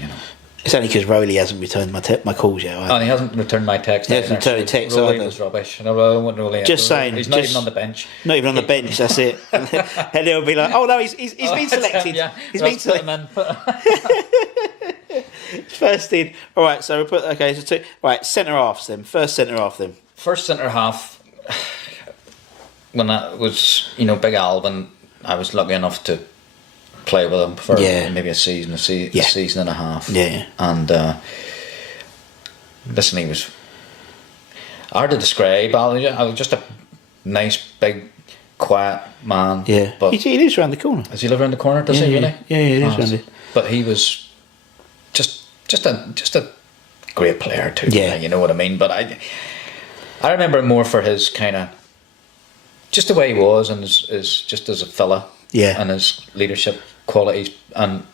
It's only because Rowley hasn't returned my calls yet. And he hasn't returned my text. He hasn't returned text Rowley either. was rubbish. No, I don't want Rowley. Just saying. He's not even on the bench. Not even on the bench, that's it. And he'll be like, oh no, he's been selected. Yeah, he's been selected. First in. All right, so we'll put, okay, so two. Right, centre halves then. First centre half then. First centre half, when that was, Big Alvin, I was lucky enough to play with him for maybe a season and a half. Yeah. And listen, he was hard to describe. I was just a nice, big, quiet man. Yeah. But he lives around the corner. Does he live around the corner? Does he really? Yeah, he lives around it. But he was just a great player too. Yeah. You know what I mean? But I remember him more for his kind of just the way he was and his just as a fella. Yeah. And his leadership qualities, and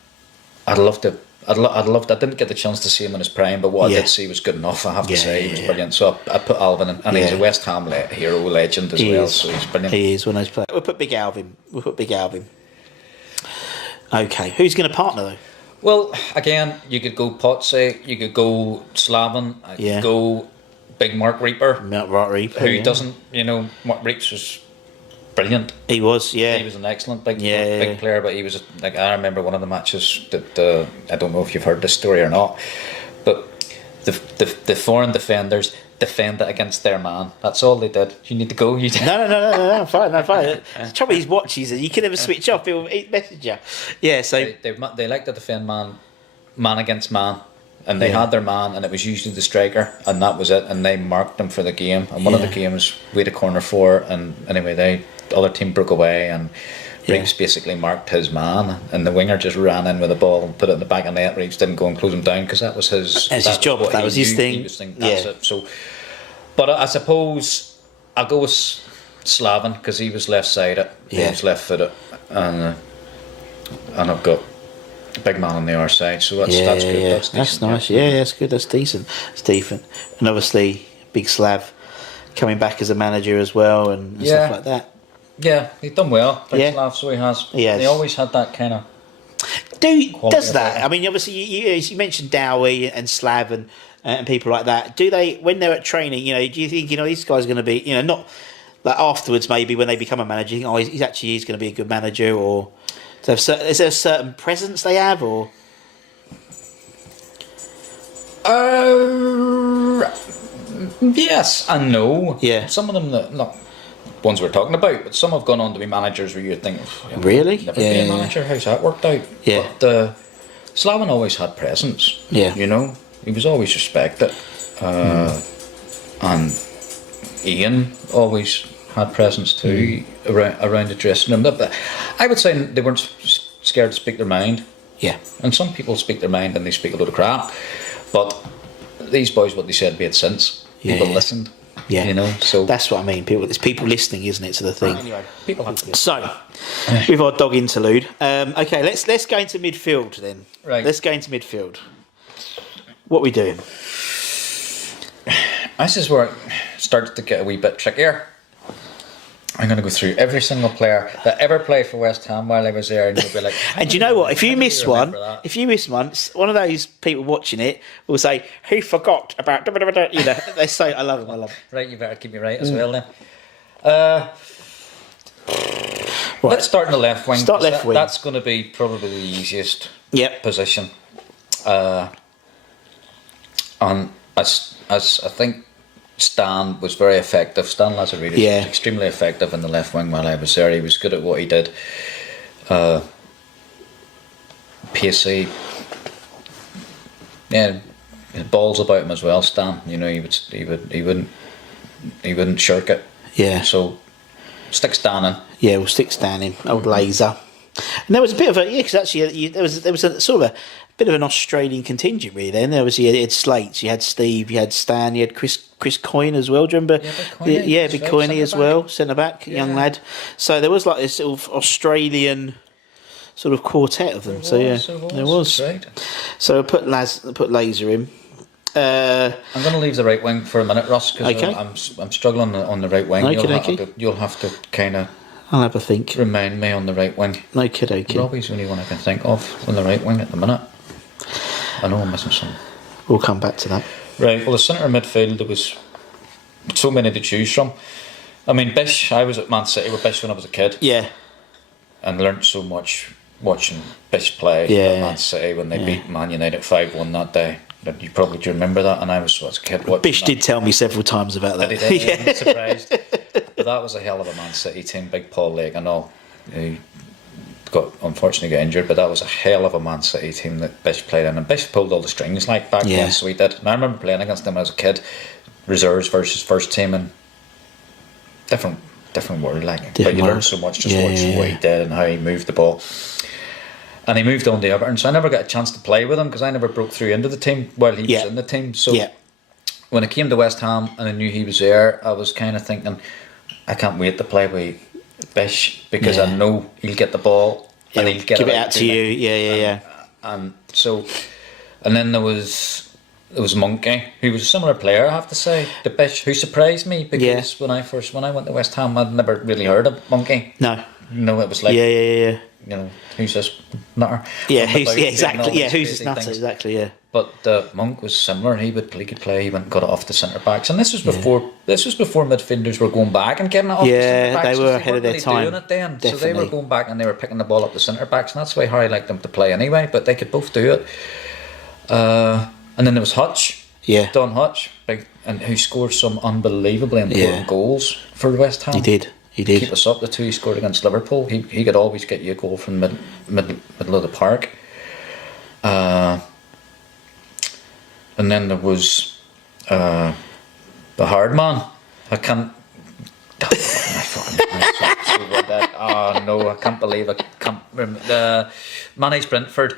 I didn't get the chance to see him in his prime, but what I did see was good enough. I have to say, he was brilliant. So I put Alvin in, and he's a West Ham hero legend as well. So he's brilliant. He is one of those players. We'll put Big Alvin. Okay, who's going to partner though? Well, again, you could go Potsy, you could go Slaven, you could go Big Mark Reaper. Mark Reaper, who doesn't? Mark Reaper was brilliant. He was, He was an excellent big player, but he was I remember one of the matches that I don't know if you've heard this story or not, but the foreign defenders defended against their man. That's all they did. You need to go. No, fine. The trouble is, watches and you can never switch off. He'll message you. Yeah, so they like to defend man against man. And they had their man, and it was usually the striker, and that was it. And they marked them for the game. And one of the games, we had a corner for, and anyway, the other team broke away, and Reeves basically marked his man, and the winger just ran in with the ball and put it in the back of the net. Reeves didn't go and close him down because that was his. That's his job. That was his thing. That's it. So, but I suppose I'll go with Slaven because he was left-sided. He was left-footed, and I've got a big man on the other side, so that's good. That's nice. Yeah, that's good. That's decent. It's decent. And obviously, big Slav coming back as a manager as well, and stuff like that. Yeah, he's done well. Big Slav, so he has. He always had that kind of. Does that? I mean, obviously, you mentioned Dowie and Slav and people like that. Do they, when they're at training, do you think these guys are going to be, not like afterwards maybe when they become a manager, you think, he's going to be a good manager, or is there a certain presence they have, or? Yes and no. Yeah. Some of them, not ones we're talking about, but some have gone on to be managers where you think, really? Never be a manager. How's that worked out? Yeah. But Slaven always had presence. Yeah. He was always respected. And Ian always had presence too around the dressing room. But I would say they weren't scared to speak their mind. Yeah. And some people speak their mind and they speak a load of crap. But these boys, what they said made sense. People listened. Yeah. So that's what I mean. There's people listening, isn't it, to the thing? Anyway, people have to. So, with our dog interlude, okay, let's go into midfield then. Right. Let's go into midfield. What are we doing? This is where it started to get a wee bit trickier. I'm going to go through every single player that ever played for West Ham while I was there, and you'll be like. And do you know what? If you miss one, one of those people watching it will say, "Who forgot about?" They say, "I love him. Right, you better keep me right as well then. Let's start in the left wing. Start left wing. That's going to be probably the easiest position. And as I think Stan was very effective. Stan Lazaridis was extremely effective in the left wing while I was there. He was good at what he did. Pacey. Yeah, his balls about him as well, Stan. He wouldn't shirk it. Yeah. So stick Stan in. Yeah, we'll stick Stan in. Old Laser. And there was a bit of because actually there was a sort of a bit of an Australian contingent really. Then there was you had Slates, you had Steve, you had Stan, you had Chris Coyne as well. Do you remember? Yeah, Big Coyne as well, centre back, young lad. So there was like this sort of Australian sort of quartet of them. There was. Right. So I put Laser in. I'm going to leave the right wing for a minute, Ross, because I'm struggling on the right wing. You'll have to kind of. I'll have a think. Remind me on the right wing. Okay. Robbie's the only one I can think of on the right wing at the minute. I know I'm missing some. We'll come back to that. Right, well, the centre midfield, there was so many to choose from. I mean, Bish, I was at Man City with Bish when I was a kid. Yeah. And learnt so much watching Bish play at Man City when they beat Man United 5-1 that day. You probably do remember that, and I was a kid watching Bish did tell me several times about that. I'm not surprised. But that was a hell of a Man City team. Big Paul Lake, I know he unfortunately got injured, but that was a hell of a Man City team that Bish played in, and Bish pulled all the strings back then, so he did. And I remember playing against him as a kid, reserves versus first team, and different world, but you learned so much just watching what he did and how he moved the ball. And he moved on to Everton, so I never got a chance to play with him because I never broke through into the team while he was in the team. So when I came to West Ham and I knew he was there, I was kind of thinking, I can't wait to play with Bish because I know he'll get the ball and he'll give it out to you. And then there was Monkey, who was a similar player, I have to say, to Bish, who surprised me because when I went to West Ham, I'd never really heard of Monkey. No, it was like who's this nutter? Exactly. Who's this nutter? Exactly. Yeah. But Monk was similar. He could play. He went and got it off the centre backs, and this was before midfielders were going back and getting it off the centre backs. They were ahead of their time. Doing it then. Definitely. So they were going back and they were picking the ball up the centre backs, and that's the way Harry liked them to play anyway. But they could both do it. And then there was Hutch. Yeah. Don Hutch, and who scored some unbelievably important goals for West Ham. He did. Keep us up. The two he scored against Liverpool. He could always get you a goal from middle of the park. And then there was the hard man. I can't. Oh no! I can't believe I can't remember. Manny's Brentford.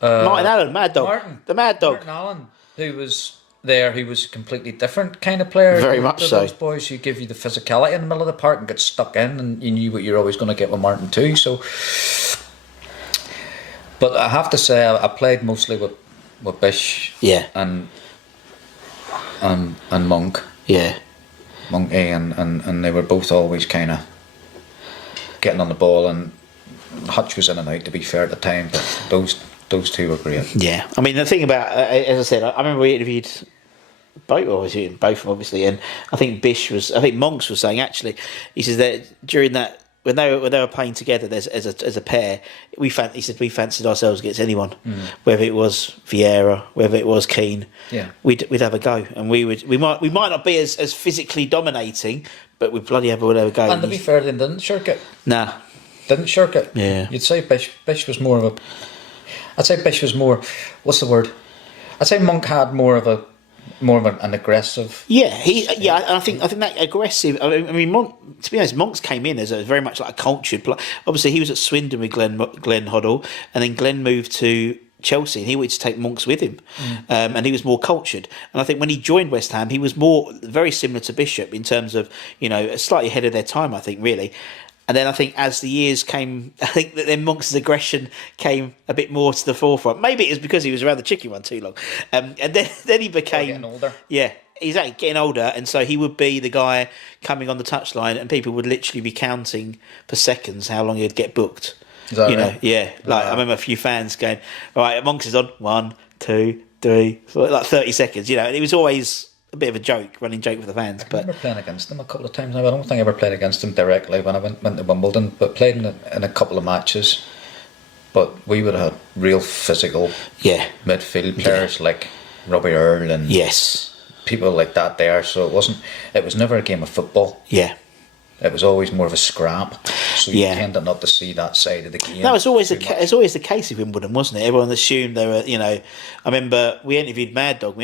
Martin Allen, Mad Dog. Martin, the Mad Dog. Martin Allen, who was there who was a completely different kind of player. Very much so. Those boys who give you the physicality in the middle of the park and get stuck in, and you knew what you're always going to get with Martin too. So, but I have to say, I played mostly with Bish, and Monk, Monkey, and they were both always kind of getting on the ball, and Hutch was in and out, to be fair, at the time, but those two were great. Yeah, I mean, the thing about, as I said, I remember we interviewed both of them, obviously, and I think Monks was saying, actually, he says that during that, when they were playing together as a pair, he said we fancied ourselves against anyone, whether it was Vieira, whether it was Keane, we'd have a go, and we might not be as physically dominating, but we'd bloody have a go. And to be fair, they didn't shirk it. Nah, didn't shirk it. Yeah, you'd say Bish was more of a. I'd say Bish was more. What's the word? I'd say Monk had more of an aggressive. Yeah, I think that aggressive. I mean, to be honest, Monks came in as very much like a cultured player. Obviously, he was at Swindon with Glenn Hoddle, and then Glenn moved to Chelsea, and he wanted to take Monks with him, and he was more cultured. And I think when he joined West Ham, he was very similar to Bishop in terms of slightly ahead of their time. I think really. And then I think as the years came, I think that then Monks' aggression came a bit more to the forefront. Maybe it was because he was around the chicken run too long. And then he became... Getting older. Yeah, exactly, getting older. And so he would be the guy coming on the touchline, and people would literally be counting per seconds how long he'd get booked. Is that right? Yeah. I remember a few fans going, all right, Monks is on, 1, 2, 3, like 30 seconds, and it was always... a bit of a running joke with the fans. I remember playing against them a couple of times now. I don't think I ever played against them directly when I went to Wimbledon, but played in a couple of matches. But we would have had real physical midfield players like Robbie Earl and people like that there. So it was never a game of football. Yeah. It was always more of a scrap, so you tended not to see that side of the game. That was always the case with Wimbledon, wasn't it? Everyone assumed they were, I remember we interviewed Martin,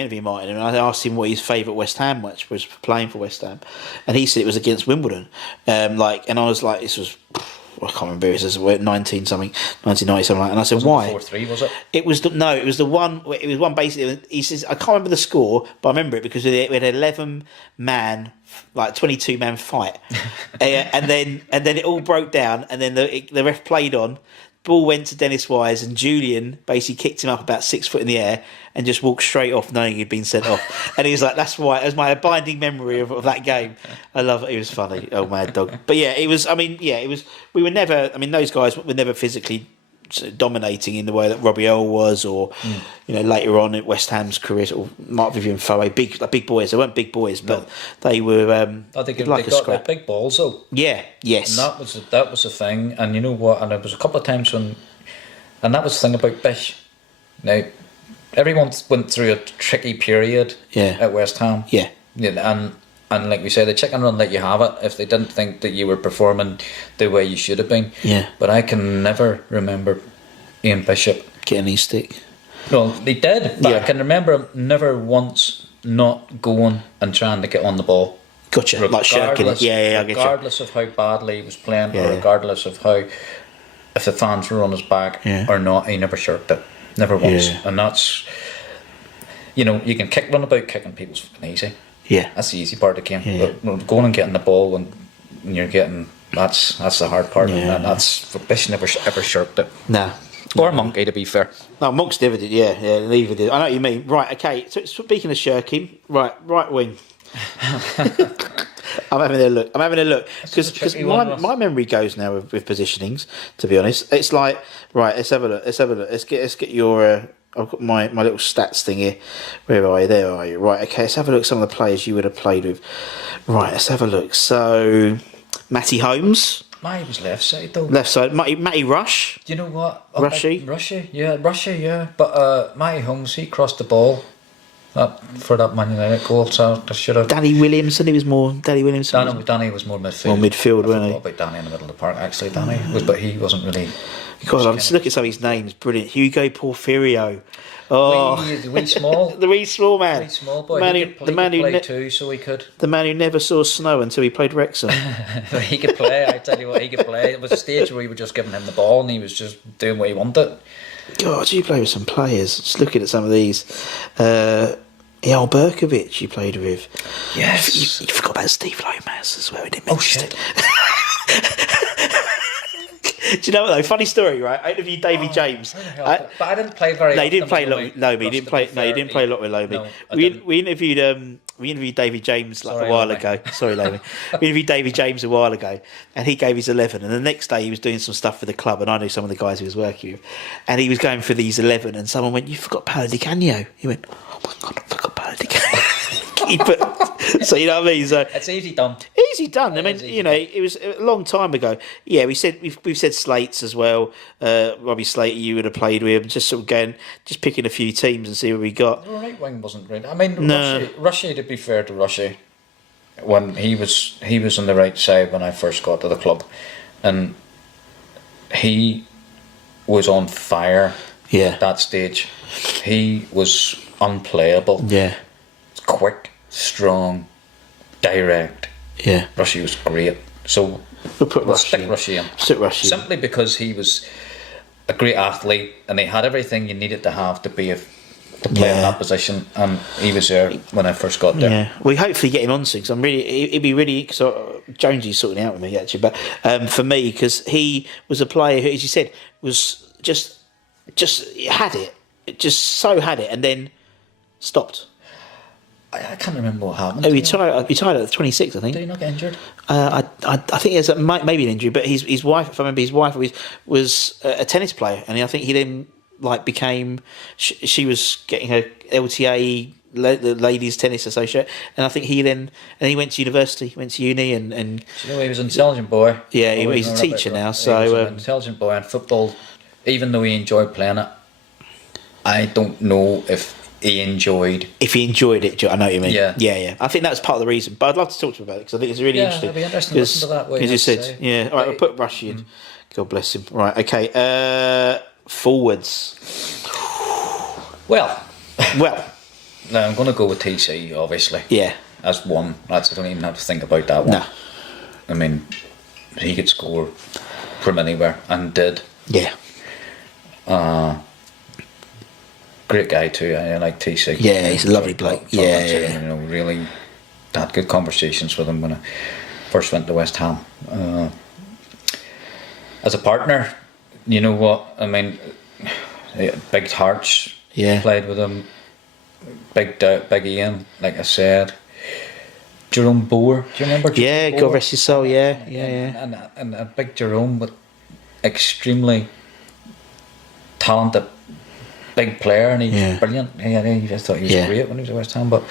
and I asked him what his favourite West Ham match was for playing for West Ham, and he said it was against Wimbledon. And I was like, this was, I can't remember, it was 1990 something like that. And I said, why? 4-3, was it? It was one basically. He says, I can't remember the score, but I remember it because we had an 11-man, like 22-man fight, and then it all broke down, and then the ref played on. Ball went to Dennis Wise, and Julian basically kicked him up about 6 foot in the air and just walked straight off, knowing he'd been sent off. And he was like, "That's why." It was my abiding memory of that game. I love it. It was funny. Oh, mad dog. But yeah, it was. I mean, yeah, it was. We were never. I mean, those guys were never physically dominating in the way that Robbie Earl was, or later on in West Ham's career, or Mark Vivian Foe, big boys. They weren't big boys, but they were. I think they got big balls though. Yeah, yes. And that was the thing, and you know what? And there was a couple of times when, and that was the thing about Bish. Now, everyone went through a tricky period at West Ham. Yeah, and like we say, the chicken run let you have it if they didn't think that you were performing the way you should have been. Yeah. But I can never remember Ian Bishop getting his stick. No, they did, but I can remember him never once not going and trying to get on the ball. Gotcha, like shirking it. Yeah, I get you. Regardless of how badly he was playing, or regardless of if the fans were on his back or not, he never shirked it. Never once. Yeah. And that's, you can run about kicking people's fucking easy. Yeah, that's the easy part of the game. Yeah. But going and getting the ball when you're getting that's the hard part, and that's Bish never ever shirked it. Nah, or Monkey, to be fair. No, Monk's never did. Yeah, neither did. I know what you mean. Right, okay. So speaking of shirking, right wing. I'm having a look because my memory goes now with positionings. To be honest, it's like let's have a look. Let's get your. I've got my little stats thing here. Where are you? There are you. Right, okay, let's have a look at some of the players you would have played with. Right, let's have a look. So, Matty Holmes. Matty was left side though. Left side. Matty Rush. Do you know what? Rushy. Rushy. But Matty Holmes, he crossed the ball for that Man United goal, so I should have... Danny Williamson, Danny Williamson. Danny was more midfield. More midfield, wasn't he? I about Danny in the middle of the park, actually. Danny was, but he wasn't really... God, I'm just looking at some of his names. Brilliant. Hugo Porfirio. Oh, the wee small. The wee small man. The wee small boy. The man who played too, so he could. The man who never saw snow until he played Wrexham. He could play. I tell you what, he could play. It was a stage where we were just giving him the ball, and he was just doing what he wanted. God, you play with some players. Just looking at some of these. Eyal Berkovic you played with. Yes. You forgot about Steve Lomas as well. We didn't Oh mention shit. Do you know what though? Funny story, right? I interviewed Davy James. But I didn't play very. No, he didn't often play a with lot with Lomi. He didn't play. No, he didn't play a lot with Lomi. No, I we didn't. interviewed Davy James like Sorry, a while Lomi. ago. Sorry, Lomi. We interviewed Davy James a while ago, and he gave his 11. And the next day he was doing some stuff for the club, and I knew some of the guys he was working with, and he was going for these 11, and someone went, "You forgot Paolo Di Canio." He went, "Oh my god, I forgot Paolo Di Canio." So you know what I mean? So It's easy done. easy done. I mean, you know, it was a long time ago. Yeah, we've said Slates as well. Robbie Slater, you would have played with. Just sort of going, just picking a few teams and see what we got. The right wing wasn't great. I mean, No. Rushy, to be fair to Rushy, when he was on the right side when I first got to the club, and he was on fire. Yeah. At that stage, he was unplayable. Yeah, Quick, strong, direct. yeah. Rushy was great. So We'll put we'll Rushy stick in. Rushy in. Stick Rushy in. Simply because he was a great athlete and he had everything you needed to have to play in that position, and he was there when I first got there. Yeah, we hopefully get him on soon. Cause it'd be really. So Jonesy's sorting it out with me actually, but for me, because he was a player who, as you said, was just had it, had it, and then stopped. I can't remember what happened. Oh, he retired at 26, I think. Did he not get injured? I think there's maybe an injury, but his wife, if I remember, his wife was a tennis player, and I think he then became. She was getting her LTA, the Ladies Tennis Associate, and I think he went to university, went to uni, and You know, he was an intelligent boy. yeah, Always he's a known about teacher that. now. He was So an intelligent boy, and football, even though he enjoyed playing it, I don't know if he enjoyed. if he enjoyed it, I know what you mean. Yeah. yeah. I think that's part of the reason. But I'd love to talk to him about it because I think it's really interesting. it'd be interesting to listen to that, what he As you has to said, say. yeah. All right, we'll put Rushy in. God bless him. Right, okay. Forwards. Well, Well, now I'm going to go with TC, obviously. yeah. As one. I don't even have to think about that one. No. I mean, he could score from anywhere and did. Yeah. Great guy too. I like TC. Yeah, he's a lovely bloke. Talking Yeah, to yeah, him, you know, really had good conversations with him when I first went to West Ham. As a partner, you know what I mean. Big Hearts. Yeah. Played with him. Big Ian, like I said. Jerome Boer. Do you remember? Yeah, Jerome God Boer? rest his soul. Yeah, yeah. And a big Jerome, with extremely talented, big player, and he's Yeah. brilliant. I just thought he was Yeah. great when he was at West Ham. But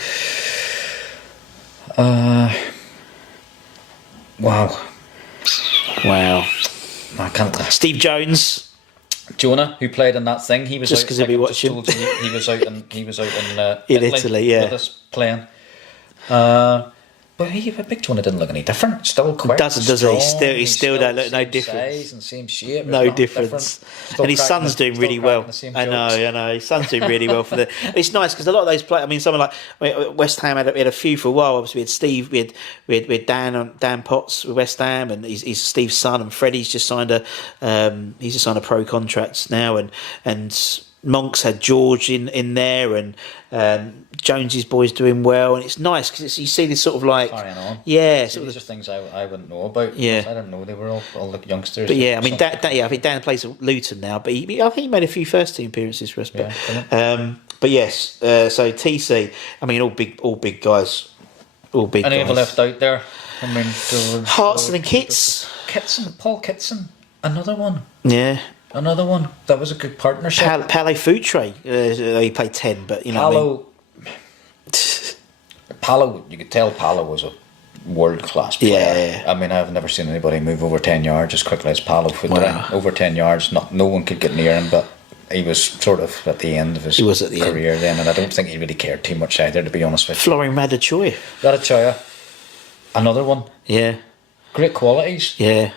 wow, I can't. Steve Jones. Jonah, who played in that thing, he was Just out, 'cause he'll be I just watching. told you, he was out in In Italy, yeah. with us playing. But Big Jonah didn't look any different. Still quick. Doesn't, does he? strong, He still don't look no same difference. size and same shape. No nothing difference. different. Still And his cracking son's the- doing still really cracking well. the same I jokes. know. His son's doing really well for the. It's nice because a lot of those players. I mean, someone like West Ham had a few for a while. Obviously, we had Steve, we had Dan Potts with West Ham, and he's Steve's son, and Freddie's just signed a pro contract now, and Monks had George in there, and Jonesy's boys doing well, and it's nice because you see this sort of like Carrying on. yeah, See, sort these of, are things I wouldn't know about. Yeah. I didn't know they were all the youngsters. but yeah, I mean, Some- I think Dan plays at Luton now, but I think he made a few first team appearances for us. But Yeah, but yes, so TC, I mean, all big guys, all big Any guys. ever left out there? I mean, Hartson and Kitts, Paul Kitson, another one. yeah. Another one. That was a good partnership. Palais Futre, he played 10, but you know what I mean? Palo, you could tell Palo was a world class player. Yeah. I mean, I've never seen anybody move over 10 yards as quickly as Palo could. Wow. Over 10 yards, no one could get near him, but he was sort of at the end of his He was at the end. career then, and I don't think he really cared too much either, to be honest with you. Florian Radachoy, Radachoya, another one. yeah, Great qualities. yeah.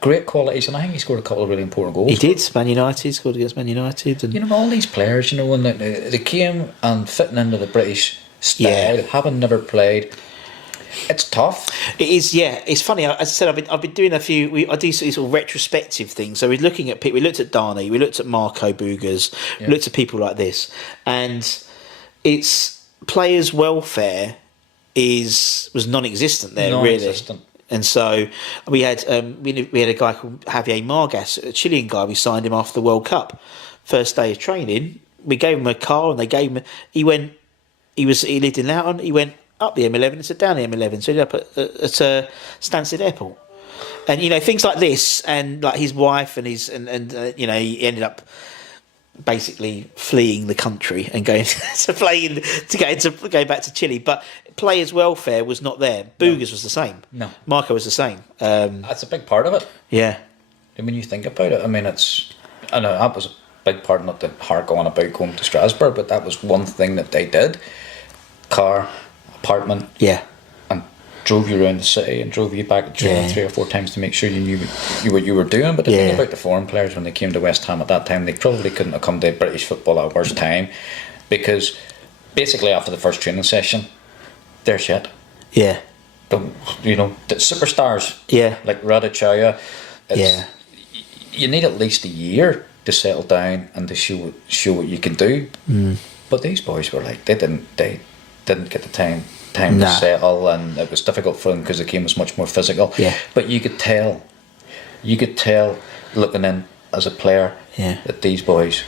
Great qualities, and I think he scored a couple of really important goals. He did. Man United scored against Man United, and You know, all these players, you know, when they came and fitting into the British style, Yeah. having never played, it's tough. it is. Yeah, it's funny. As I said, I've been doing a few. I do sort of retrospective things. So we're looking at people. We looked at Darnay. We looked at Marco Boogers. We looked at people like this, and it's players' welfare was non-existent there, Non-existent. really. And so we had we had a guy called Javier Margas, a Chilean guy. We signed him after the World Cup. First day of training, we gave him a car, and they gave him. He lived in Loughton. He went up the M11 and said down the M11. So he ended up at Stansted Airport. And things like this, and like his wife and he ended up basically fleeing the country and going go back to Chile. But players' welfare was not there. Boogers was the same. No. Marco was the same. That's a big part of it. Yeah. And when you think about it, I mean, I know that was a big part, not the hard going about going to Strasbourg, but that was one thing that they did. Car, apartment. Yeah. And drove you around the city and drove you back to training 3 or 4 times to make sure you knew what you were doing. But the thing about the foreign players, when they came to West Ham at that time, they probably couldn't have come to British football at a worse time, because basically after the first training session, they're shit. Yeah. The superstars. Yeah. Like Radicchia. You need at least a year to settle down and to show what you can do. But these boys were like, they didn't get the time to settle, and it was difficult for them because the game was much more physical. Yeah. But you could tell looking in as a player that these boys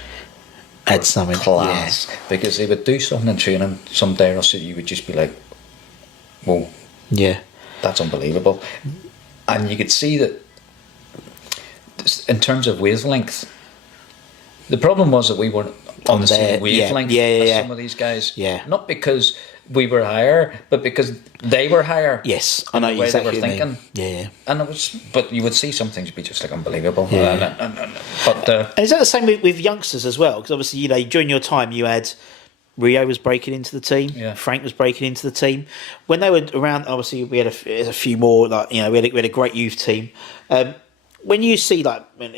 had something class, because they would do something in training some day or so you would just be like, whoa, that's unbelievable. And you could see that in terms of wavelength, the problem was that we weren't on the same wavelength as some of these guys. Yeah. Not because we were higher, but because they were higher. Yes, I know the way exactly they were thinking. Yeah. And but you would see some things be just like unbelievable. Yeah. And is that the same with youngsters as well? Because obviously, during your time, you had Rio was breaking into the team. Yeah. Frank was breaking into the team. When they were around, obviously, we had a few more. Like we had a great youth team. When you see when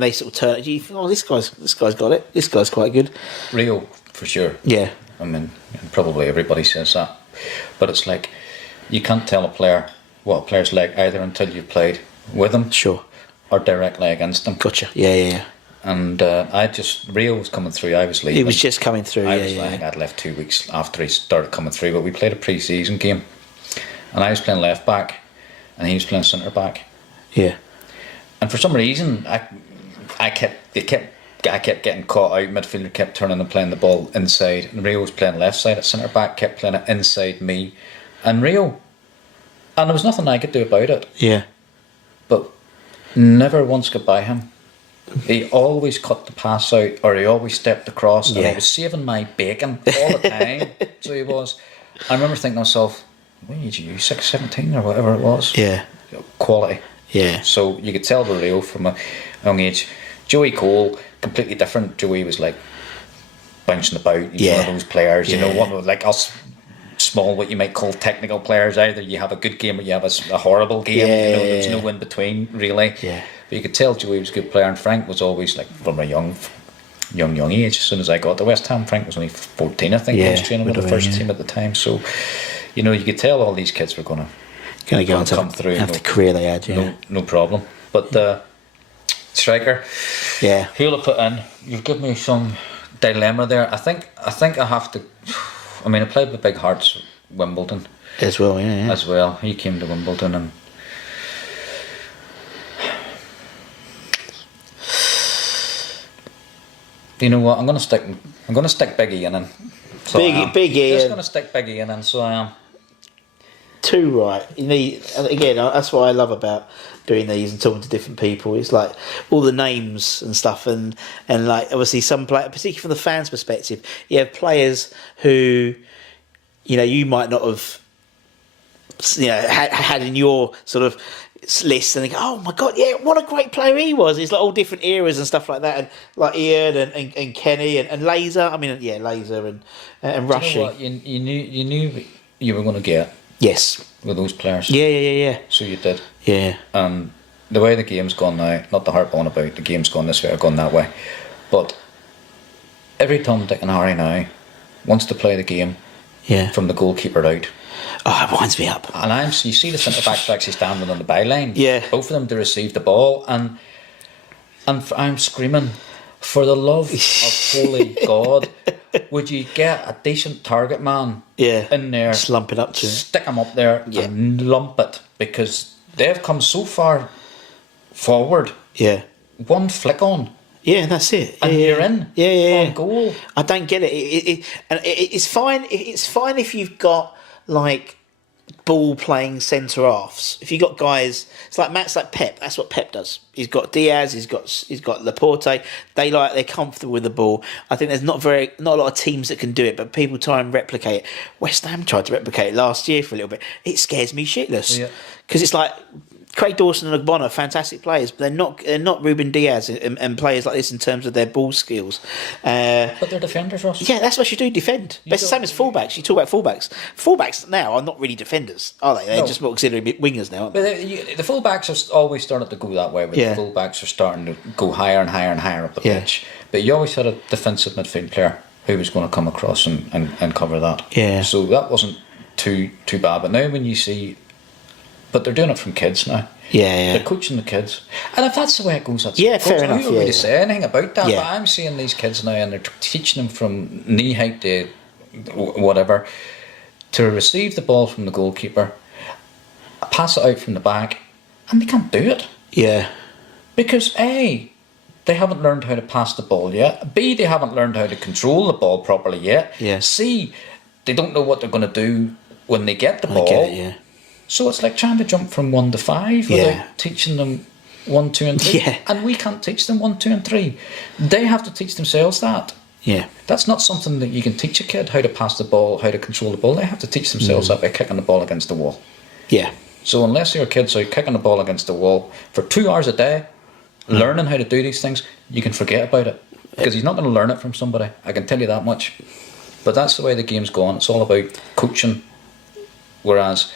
they sort of turn, do you think, oh, this guy's got it. This guy's quite good. Rio, for sure. Yeah. I mean, probably everybody says that, but it's like you can't tell a player what a player's like either until you've played with them, or directly against them. Gotcha. Yeah. And Rio was coming through. I was leaving. He was just coming through. I think I'd left 2 weeks after he started coming through. But we played a pre-season game, and I was playing left back, and he was playing centre back. Yeah. And for some reason, I kept getting caught out. Midfielder kept turning and playing the ball inside, and Rio was playing left side at centre back, kept playing it inside me and Rio, and there was nothing I could do about it. Yeah. But never once got by him. He always cut the pass out, or he always stepped across, and he was saving my bacon all the time. So he was. I remember thinking to myself, what age are you, 6, 17 or whatever it was? Yeah. Quality. Yeah. So you could tell the Rio from a young age. Joey Cole, completely different. Joey was like bouncing about. He's one of those players, one like us small, what you might call technical players. Either you have a good game or you have a horrible game. There's no in between, really. Yeah. But you could tell Joey was a good player, and Frank was always like from a young age. As soon as I got to West Ham, Frank was only 14, I think. He was training with the first team at the time. So, you could tell all these kids were going to go on to come through. Have the career they had. Yeah. No problem. But striker. Yeah. Who'll have put in? You've given me some dilemma there. I think I have to. I mean, I played with Big Hearts Wimbledon as well. Yeah. As well, he came to Wimbledon and. You know what? I'm gonna stick Big Ian in. So Big Ian. Just gonna stick Big Ian in. So I am. Too right. Again, that's what I love about doing these and talking to different people. It's like all the names and stuff, and like obviously some players, particularly from the fans' perspective, you have players who, you might not have, had in your sort of list, and they go, oh my god, yeah, what a great player he was. It's like all different eras and stuff like that, and like Ian and Kenny and Laser. I mean, Laser and Rushy. You know what? You knew you were going to get. Yes. With those players. Yeah. So you did. Yeah. And the way the game's gone now, not the harp on about the game's gone this way or gone that way, but every Tom, Dick and Harry now wants to play the game from the goalkeeper out. Oh, it winds me up. And you see the centre backs actually standing on the byline. Yeah. Both of them to receive the ball, and I'm screaming, for the love of holy God, would you get a decent target man Yeah. in there, Slump it up to it. stick him up there and lump it, because they've come so far forward. Yeah. One flick on, Yeah, that's it. and you're in. Yeah. On goal. I don't get it. It's fine. It's fine if you've got like ball playing centre halves. If you got guys, it's like Pep. That's what Pep does. He's got Diaz. He's got Laporte. They're comfortable with the ball. I think there's not a lot of teams that can do it, but people try and replicate it. West Ham tried to replicate it last year for a little bit. It scares me shitless because it's like Craig Dawson and Ogbonna, fantastic players, but they're not Ruben Diaz and players like this in terms of their ball skills. But they're defenders, Ross. Yeah, that's what you do, defend. But it's the same as fullbacks. You talk about fullbacks. Fullbacks now are not really defenders, are they? They're just more auxiliary wingers now, aren't they? But the fullbacks have always started to go that way, but the fullbacks are starting to go higher and higher and higher up the pitch. But you always had a defensive midfield player who was going to come across and cover that. Yeah. So that wasn't too bad. But now when you see... But they're doing it from kids now. Yeah. They're coaching the kids. And if that's the way it goes, that's Yeah, fair enough. I don't really say anything about that, Yeah. but I'm seeing these kids now and they're teaching them from knee height to whatever to receive the ball from the goalkeeper, pass it out from the back, and they can't do it. Yeah. Because A, they haven't learned how to pass the ball yet. B, they haven't learned how to control the ball properly yet. Yeah. C, they don't know what they're going to do when they get the ball. I get it, yeah. So it's like trying to jump from 1 to 5 without teaching them 1, 2 and 3. Yeah. And we can't teach them 1, 2 and 3. They have to teach themselves that. Yeah. That's not something that you can teach a kid, how to pass the ball, how to control the ball. They have to teach themselves that by kicking the ball against the wall. Yeah. So unless your kid's out kicking the ball against the wall for 2 hours a day, learning how to do these things, you can forget about it. Because he's not going to learn it from somebody. I can tell you that much. But that's the way the game's going. It's all about coaching. Whereas...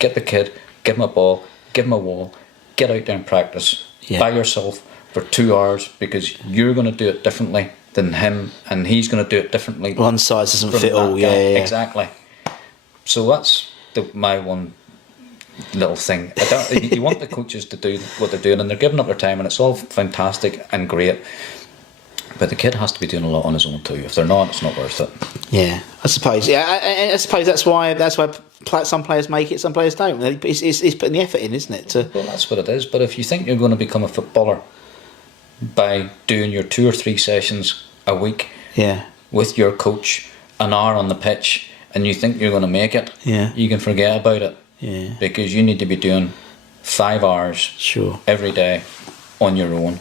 get the kid, give him a ball, give him a wall, get out there and practice by yourself for 2 hours, because you're going to do it differently than him, and he's going to do it differently. One size doesn't fit all. Yeah. Exactly. So that's my one little thing. You want the coaches to do what they're doing, and they're giving up their time, and it's all fantastic and great. But the kid has to be doing a lot on his own too. If they're not, it's not worth it. Yeah, I suppose. Yeah, I suppose that's why some players make it, some players don't. It's putting the effort in, isn't it? Well, that's what it is. But if you think you're going to become a footballer by doing your 2 or 3 sessions a week, with your coach, an hour on the pitch, and you think you're going to make it, you can forget about it. Yeah. Because you need to be doing 5 hours Sure. every day on your own.